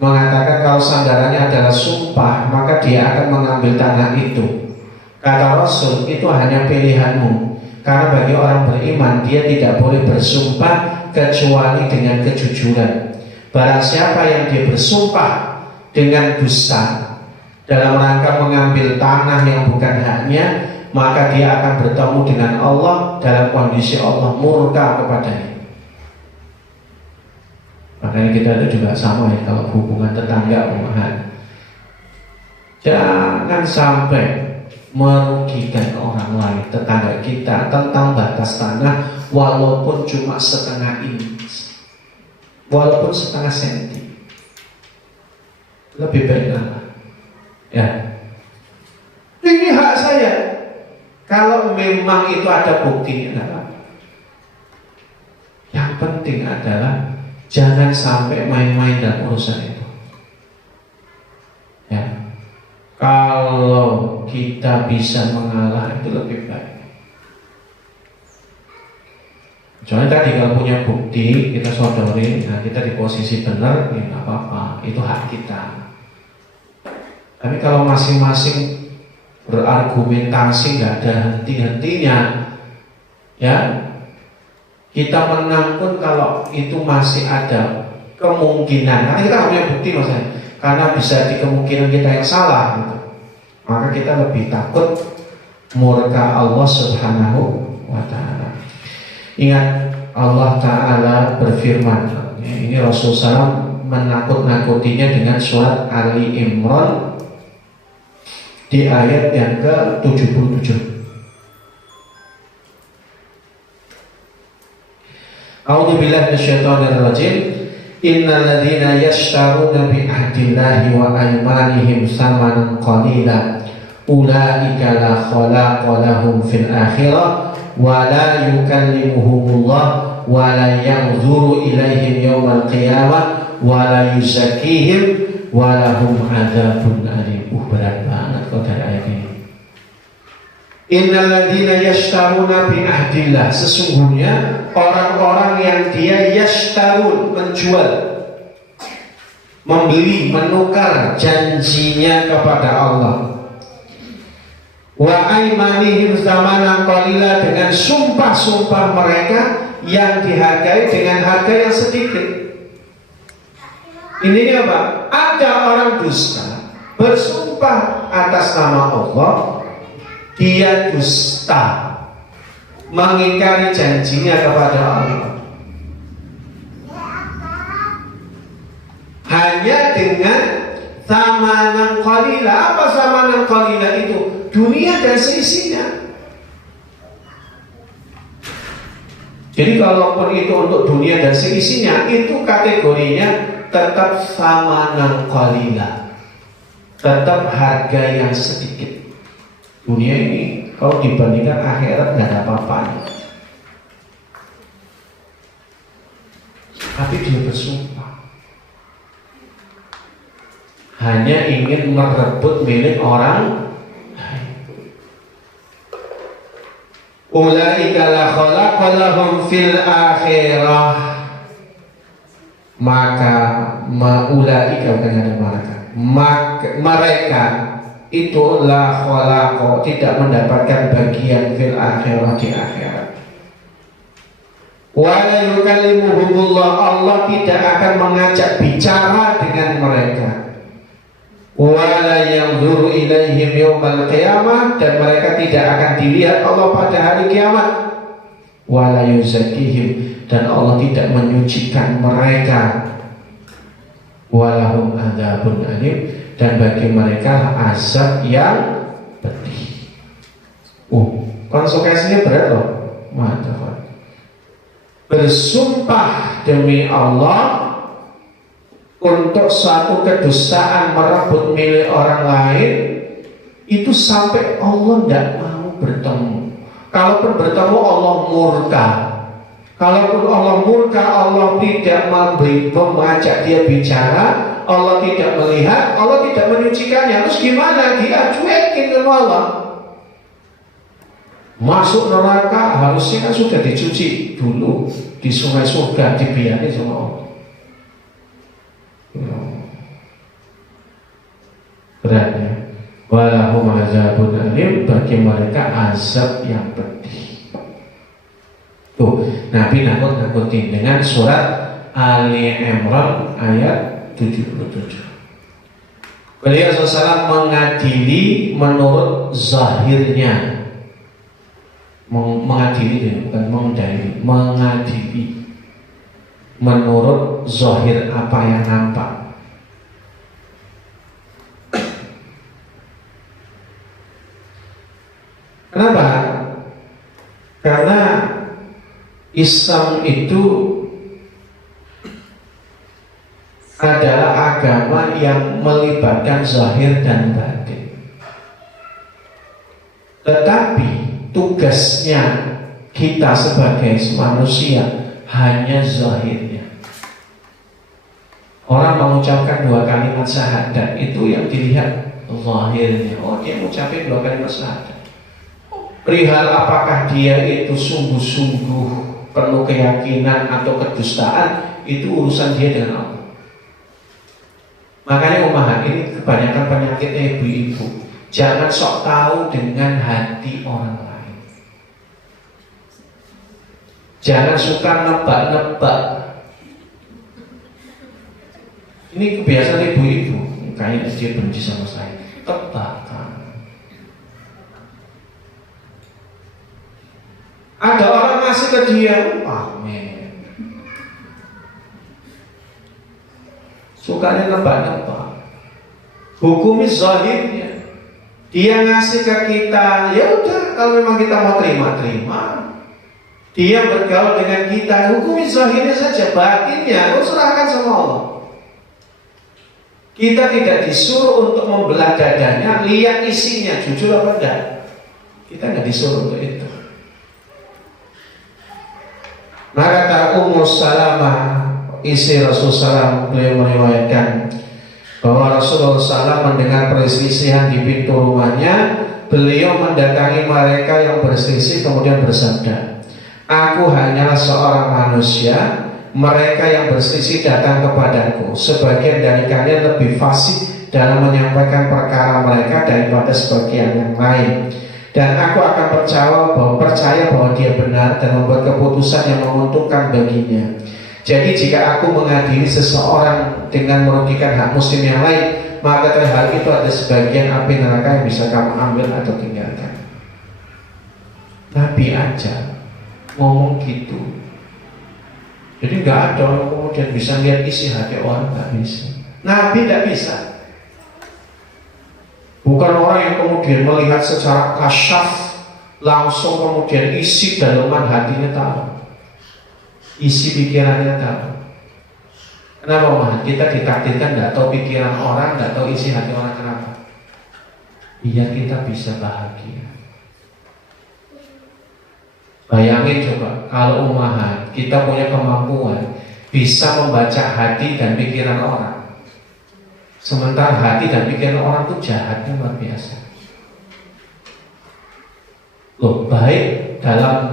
mengatakan, kalau sandarannya adalah sumpah, maka dia akan mengambil tanah itu. Kata Rasul, itu hanya pilihanmu. Karena bagi orang beriman, dia tidak boleh bersumpah kecuali dengan kejujuran. Barang siapa yang dia bersumpah dengan dusta dalam rangka mengambil tanah yang bukan haknya, maka dia akan bertemu dengan Allah dalam kondisi Allah murka kepadanya. Makanya kita itu juga sama ya, kalau hubungan tetangga umahan, jangan sampai merugikan orang lain, tetangga kita, tentang batas tanah, walaupun cuma setengah inch, walaupun setengah senti, lebih baik lah. Ya, ini hak saya. Kalau memang itu ada buktinya, yang penting adalah jangan sampai main-main dalam urusan itu. Ya, kalau kita bisa mengalah itu lebih baik. Soalnya tadi kalau punya bukti kita sodorin, nah kita di posisi benar, ya nggak apa-apa, itu hak kita. Tapi kalau masing-masing berargumentasi nggak ada henti-hentinya, ya kita menang pun kalau itu masih ada kemungkinan, karena kita punya bukti maksudnya, karena bisa di kemungkinan kita yang salah gitu. Maka kita lebih takut murka Allah Subhanahu wa ta'ala. Ingat Allah Ta'ala berfirman, ini Rasulullah SAW menakut-nakutinya dengan surat Ali Imran di ayat yang ke-77. A'udzubillahi minasyaitonirrajim. Innal ladzina yashtaruna bi ahdillahi wa aymanihim samanan qalila ulaika la khalaqa lahum fil akhirah wa la yukallimuhumullah wa la yanzuru ilaihim yawmal qiyamah wa la yuzakkihim wa lahum adzabun alim. Berat banget kok dari ayat ini. Innal ladzina yashtaruna bi ahdillah, sesungguhnya orang-orang yang dia yashtarun, menjual, membeli, menukar janjinya kepada Allah. Wa aymanihim zamanan qalila, dengan sumpah-sumpah mereka yang dihargai dengan harga yang sedikit. Ini apa? Ada orang dusta bersumpah atas nama Allah, dia dusta, mengingkari janjinya kepada Allah, hanya dengan zamanan qalila. Apa zamanan qalila itu? Dunia dan seisinya. Jadi kalaupun itu untuk dunia dan seisinya, itu kategorinya tetap zamanan qalila, tetap harga yang sedikit. Dunia ini kalau dibandingkan akhirat nggak ada apa-apanya. Tapi dia bersumpah hanya ingin merebut milik orang. Ulaika la khalaqa lahum fil akhirah, maka ulaika bukan ada mereka itu la khalaqa, tidak mendapatkan bagian fil akhirah, di akhirat. Wa la yukallimuhumullah, Allah tidak akan mengajak bicara dengan mereka. Wala yanzuru ilaihim yaumal qiyamah, dan mereka tidak akan dilihat Allah pada hari kiamat. Wala yuzakkihim, dan Allah tidak menyucikan mereka. Walahum adzabun alim, dan bagi mereka azab yang pedih. Konsekuensinya berat loh. Mantap. Bersumpah demi Allah untuk suatu kedustaan, merebut milik orang lain, itu sampai Allah tidak mau bertemu. Kalaupun bertemu Allah murka. Kalaupun Allah murka, Allah tidak mengajak dia bicara, Allah tidak melihat, Allah tidak menyucikannya. Terus gimana? Dia cuekin sama Allah. Masuk neraka harusnya kan sudah dicuci dulu di sungai surga, dibiarkan sama Allah. Beratnya, walahum azabun alim, bagi mereka azab yang pedih. Tuh, Nabi nakut-nakutin dengan surat Ali Imran ayat 77. Beliau SAW mengadili menurut zahirnya, mengadili bukan mengadili, mengadili menurut zahir, apa yang nampak. Kenapa? Karena Islam itu adalah agama yang melibatkan zahir dan batin. Tetapi tugasnya kita sebagai manusia hanya zahirnya. Orang mengucapkan 2 kalimat syahadat, itu yang dilihat zahirnya. Oh, dia mengucapkan 2 kalimat syahadat. Perihal apakah dia itu sungguh-sungguh penuh keyakinan atau kedustaan, itu urusan dia dengan Allah. Makanya umahat ini kebanyakan penyakitnya ibu-ibu. Jangan sok tahu dengan hati orang lain. Jangan suka nebak-nebak. Ini kebiasaan ibu-ibu. Kayaknya dia benci sama saya. Tebakan. Ada orang ngasih ke dia, pamer. Sukanya nebak-nebak. Hukumi zahirnya. Dia ngasih ke kita, ya udah, kalau memang kita mau terima. Dia bergaul dengan kita, hukumi zahirnya saja, batinnya serahkan sama Allah. Kita tidak disuruh untuk membelah dadanya, lihat isinya, jujur apa enggak. Kita nggak disuruh untuk itu. Maka kata Ummu Salamah, istri Rasulullah SAW, beliau meriwayatkan bahwa Rasulullah SAW mendengar perselisihan di pintu rumahnya. Beliau mendatangi mereka yang berselisih kemudian bersabda, aku hanyalah seorang manusia, mereka yang berselisih datang kepadaku. Sebagian dari kalian lebih fasih dalam menyampaikan perkara mereka daripada sebagian yang lain. Dan aku akan percaya bahwa dia benar dan membuat keputusan yang menguntungkan baginya. Jadi jika aku mengadili seseorang dengan merugikan hak muslim yang lain, maka dari hal itu ada sebagian api neraka yang bisa kamu ambil atau tinggalkan. Nabi aja ngomong gitu. Jadi nggak ada orang kemudian bisa lihat isi hati orang, nggak bisa. Nabi nggak bisa. Bukan orang yang kemudian melihat secara kasyaf langsung kemudian isi dalaman hatinya tahu, isi pikirannya tahu. Kenapa mah? Kita ditakdirkan nggak tahu pikiran orang, nggak tahu isi hati orang. Kenapa? Biar kita bisa bahagia. Bayangin coba, kalau umahan kita punya kemampuan bisa membaca hati dan pikiran orang, sementara hati dan pikiran orang itu jahatnya luar biasa. Loh, baik dalam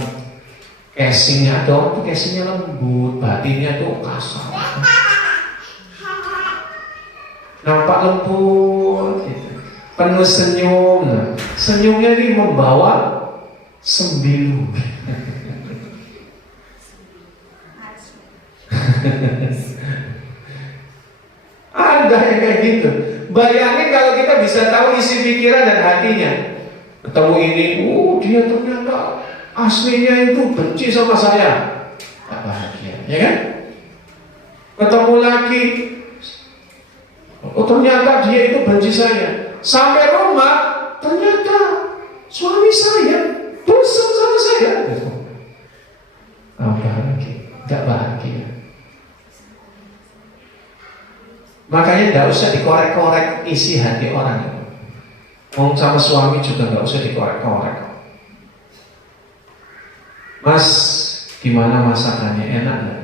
casingnya ada orang tuh casingnya lembut, batinnya tuh kasar, nampak lembut, gitu. Penuh senyum. Nah, senyumnya ini membawa sembilu. Ada yang kayak gitu. Bayangin kalau kita bisa tahu isi pikiran dan hatinya. Ketemu ini, dia ternyata aslinya itu benci sama saya. Tak bahagia, ya kan? Ketemu lagi, ternyata dia itu benci saya. Sampai rumah, ternyata suami saya bosan sama saya. Tidak bahagia. Makanya tidak usah dikorek-korek isi hati orang. Ngomong sama suami juga tidak usah dikorek-korek. Mas, gimana masakannya? Enak nggak?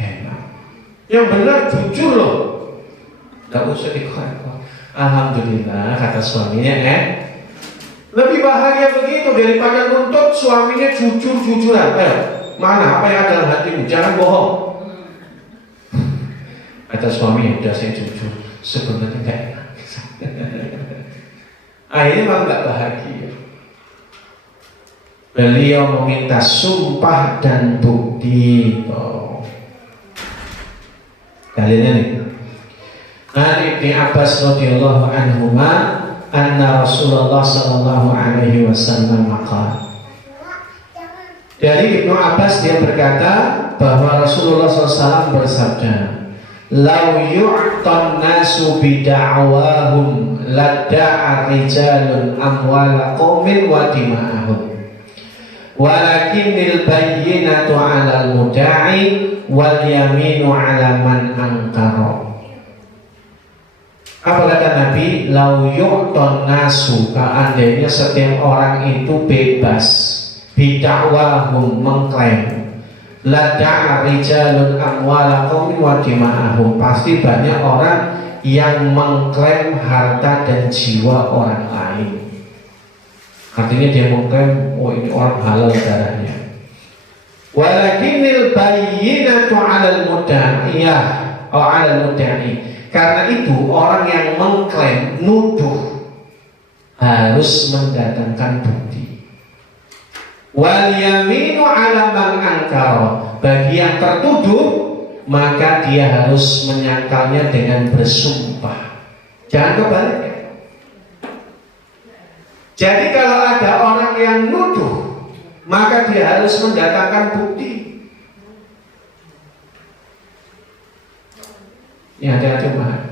Enak. Yang benar jujur loh. Tidak usah dikorek-korek. Alhamdulillah, kata suaminya, lebih bahagia begitu daripada nuntut suaminya jujur-jujuran. Mana apa yang ada dalam hatimu? Jangan bohong. Kata suami, udah saya jujur, sebenarnya enggak enak. Akhirnya malah enggak bahagia. Beliau meminta sumpah dan bukti. Dalilnya nih. An Ibnu Abbas radhiyallahu anhuma anna Rasulullah sallallahu alaihi wasallam maqala. Dari Ibnu Abbas dia berkata bahwa Rasulullah SAW bersabda, "Lau yu'tan nasu bida'wahum ladda'a rijalun amwala qaumin wa dima'ahum. Walakinnil bayyinatu 'alal muda'i wal yaminu 'ala man ankara." Apa kata Nabi? Lau yu'tan nasu, seandainya setiap orang itu bebas bidakwahum, mengklaim, lada'a rijalun amwala qaumin wa dima'ahum, pasti banyak orang yang mengklaim harta dan jiwa orang lain. Artinya dia mengklaim, oh ini orang halal darahnya. Walakinil bayyinatu 'alal mudda'i, oh 'alal mudda'i. Karena itu orang yang mengklaim, nuduh, harus mendatangkan bukti. Wal yaminu 'ala man ankara, bagi yang tertuduh maka dia harus menyangkalnya dengan bersumpah. Jangan kebalik. Jadi kalau ada orang yang nuduh, maka dia harus mendatangkan bukti. Ya, hati-hati mahal.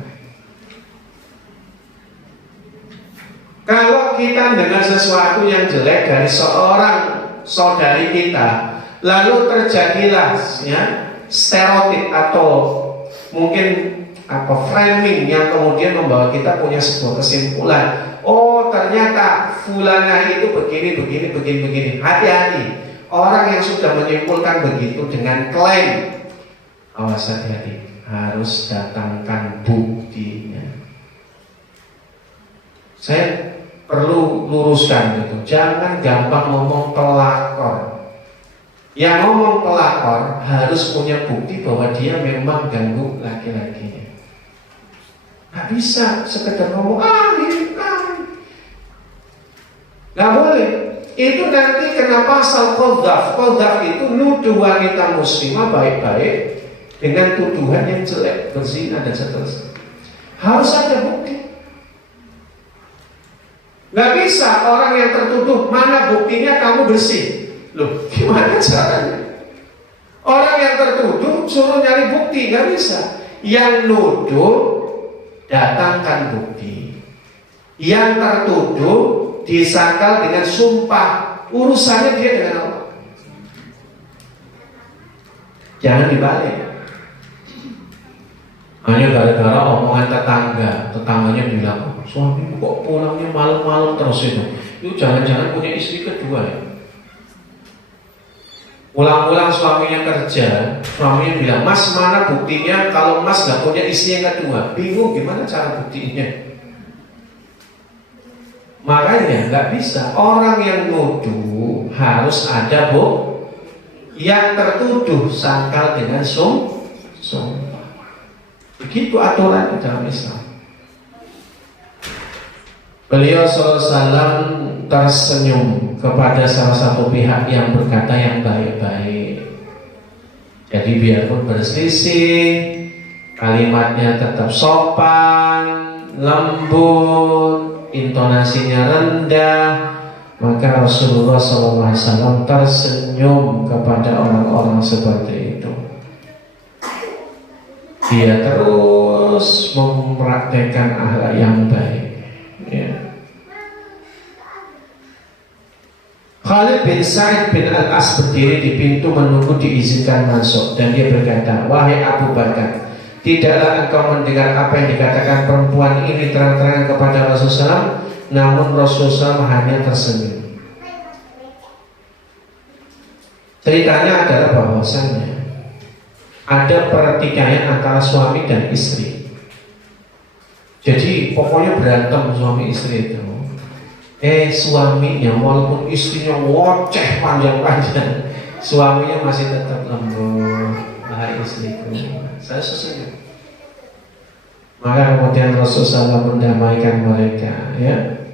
Kalau kita dengar sesuatu yang jelek dari seorang saudari kita, lalu terjadilah ya stereotip atau mungkin framing yang kemudian membawa kita punya sebuah kesimpulan. Oh, ternyata fulana itu begini. Hati-hati. Orang yang sudah menyimpulkan begitu dengan klaim, awas, hati-hati. Harus datangkan buktinya. Saya perlu luruskan gitu. Jangan gampang ngomong pelakor. Yang ngomong pelakor harus punya bukti bahwa dia memang ganggu laki-lakinya. Gak bisa sekedar ngomong gak boleh. Itu nanti kena pasal qadzaf. Qadzaf itu nuduh wanita muslimah baik-baik dengan tuduhan yang jelek, berzina dan seterusnya. Harus ada bukti. Gak bisa orang yang tertuduh, mana buktinya kamu bersih. Loh, gimana caranya? Orang yang tertuduh suruh nyari bukti, gak bisa. Yang nuduh, datangkan bukti. Yang tertuduh disangkal dengan sumpah. Urusannya dia dengan Allah. Jangan dibalik. Hanya gara-gara omongan tetangganya bilang, suami kok pulangnya malam-malam terus itu jangan-jangan punya istri kedua ya. Pulang-pulang suaminya kerja, suaminya bilang, mas mana buktinya kalau mas gak punya istri yang kedua? Bingung gimana cara buktinya. Makanya gak bisa. Orang yang nuduh harus ada yang tertuduh sangkal dengan sumpah. Begitu aturan dalam Islam. Beliau SAW tersenyum kepada salah satu pihak yang berkata yang baik-baik. Jadi biarpun berselisih, kalimatnya tetap sopan, lembut, intonasinya rendah, maka Rasulullah SAW tersenyum kepada orang-orang seperti itu. Dia terus mempraktekkan akhlak yang baik. Ya. Khalid bin Sa'id bin Al-As berdiri di pintu menunggu diizinkan masuk, dan dia berkata, wahai Abu Bakar, tidaklah engkau mendengar apa yang dikatakan perempuan ini terang-terangan kepada Rasulullah? Namun Rasulullah hanya tersenyum. Ceritanya adalah bahwasannya ada pertikaian antara suami dan istri. Jadi pokoknya berantem suami istri itu. Suaminya walaupun istrinya ngoceh panjang-panjang, suaminya masih tetap lembut. Wahai istriku, saya sesenyum. Maka kemudian Rasulullah mendamaikan mereka, ya.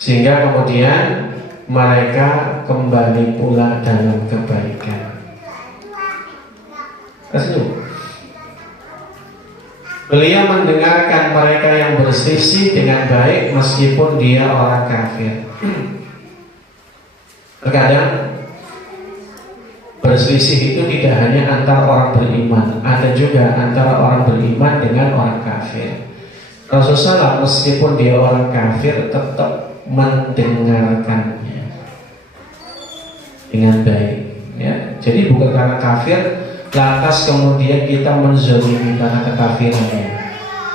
Sehingga kemudian mereka kembali pula dalam kebaikan. Beliau mendengarkan mereka yang berselisih dengan baik meskipun dia orang kafir. Terkadang berselisih itu tidak hanya antara orang beriman, ada juga antara orang beriman dengan orang kafir. Rasulullah meskipun dia orang kafir tetap mendengarkannya dengan baik, ya. Jadi bukan karena kafir lantas kemudian kita menzalimi karena kekafirannya.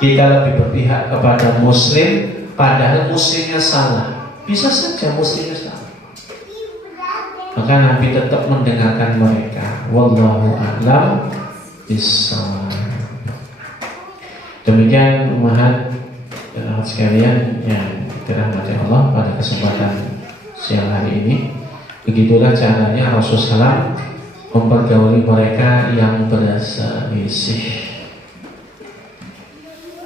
Kita lebih berpihak kepada muslim, padahal muslimnya salah. Bisa saja muslimnya salah. Maka Nabi tetap mendengarkan mereka. Wallahu a'lam bishawab. Demikian umat sekalian yang dirahmati Allah pada kesempatan siang hari ini. Begitulah caranya Rasulullah mempergauli mereka yang berselisih.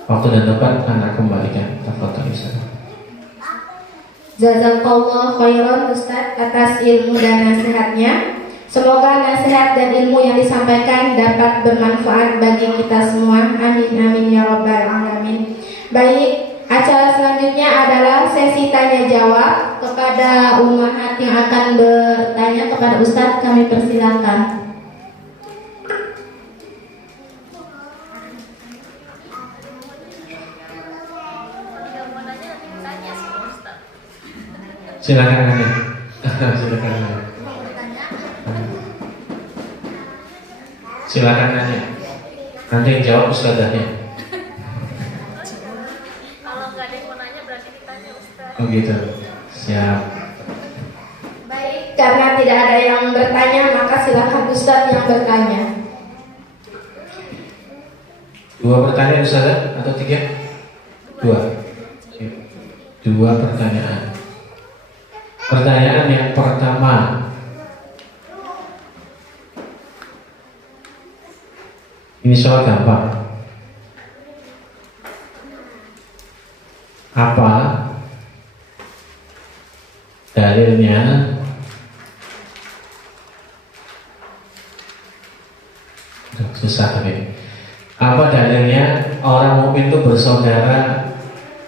Waktu dan tempat anak kembalikan. Tafadhol Ustaz. Jazakallah khairan Ustaz atas ilmu dan nasihatnya. Semoga nasihat dan ilmu yang disampaikan dapat bermanfaat bagi kita semua. Amin amin ya rabbal alamin. Baik, acara selanjutnya adalah sesi tanya jawab. Kepada umat yang akan bertanya kepada Ustaz, kami persilakan. Silakan. Silakan. Silakan nanya. Nanti yang jawab ustazahnya. Kalau nggak ada yang mau nanya berarti ditanya Ustaz. Oh gitu. Siap. Baik, karena tidak ada yang bertanya, maka silakan Ustadz yang bertanya. 2 pertanyaan ustazah atau 3? 2. 2 pertanyaan. Pertanyaan yang pertama. Ini soal gampang. Apa dalilnya susah tapi apa dalilnya orang mukmin itu bersaudara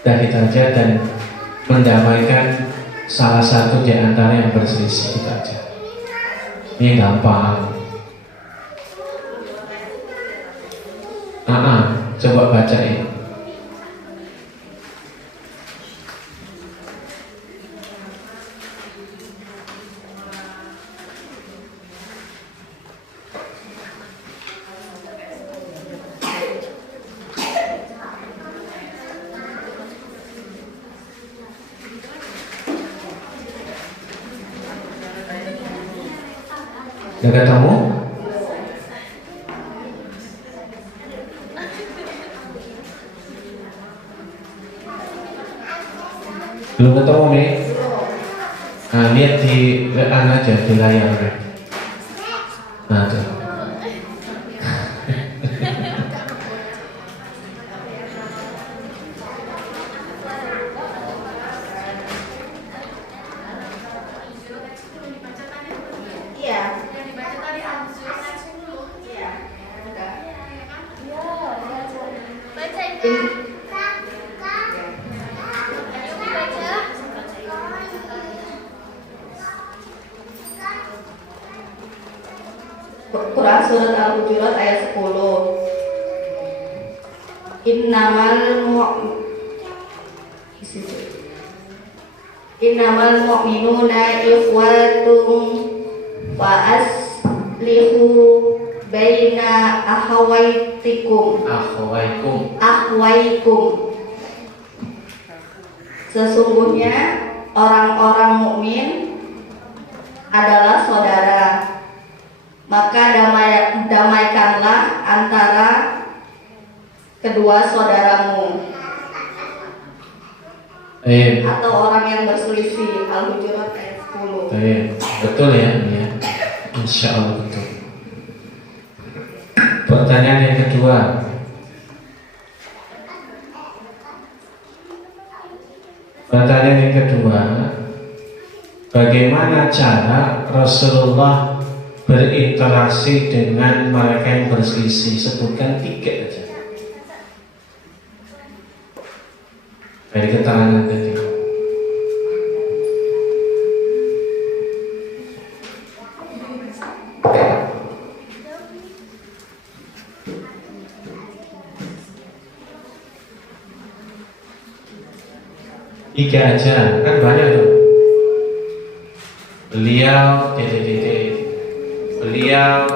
dari derajat dan mendamaikan salah satu di antara yang berselisih itu aja. Ini gampang. Coba bacain. Udah ketemu? Belum ketemu nih? Nah, lihat di WA aja di layar. Nah tuh. Iya. Bacain Kak. Ayo baca. Quran surat Al-Hujurat ayat 10. Innamal mu'minuna ikhwatun fa aslihu baina ahwaikum. Sesungguhnya orang-orang mukmin adalah saudara, maka damaikanlah antara kedua saudaramu atau orang yang berselisih. Al-Hujurat ayat 10. Betul ya, ya. Insya Allah betul. Pertanyaan yang kedua. Bagaimana cara Rasulullah berinteraksi dengan mereka yang berselisih? Sebutkan 3 aja. Dari keterangan tadi. Tiga aja, kan banyak tuh. Beliau, beliau,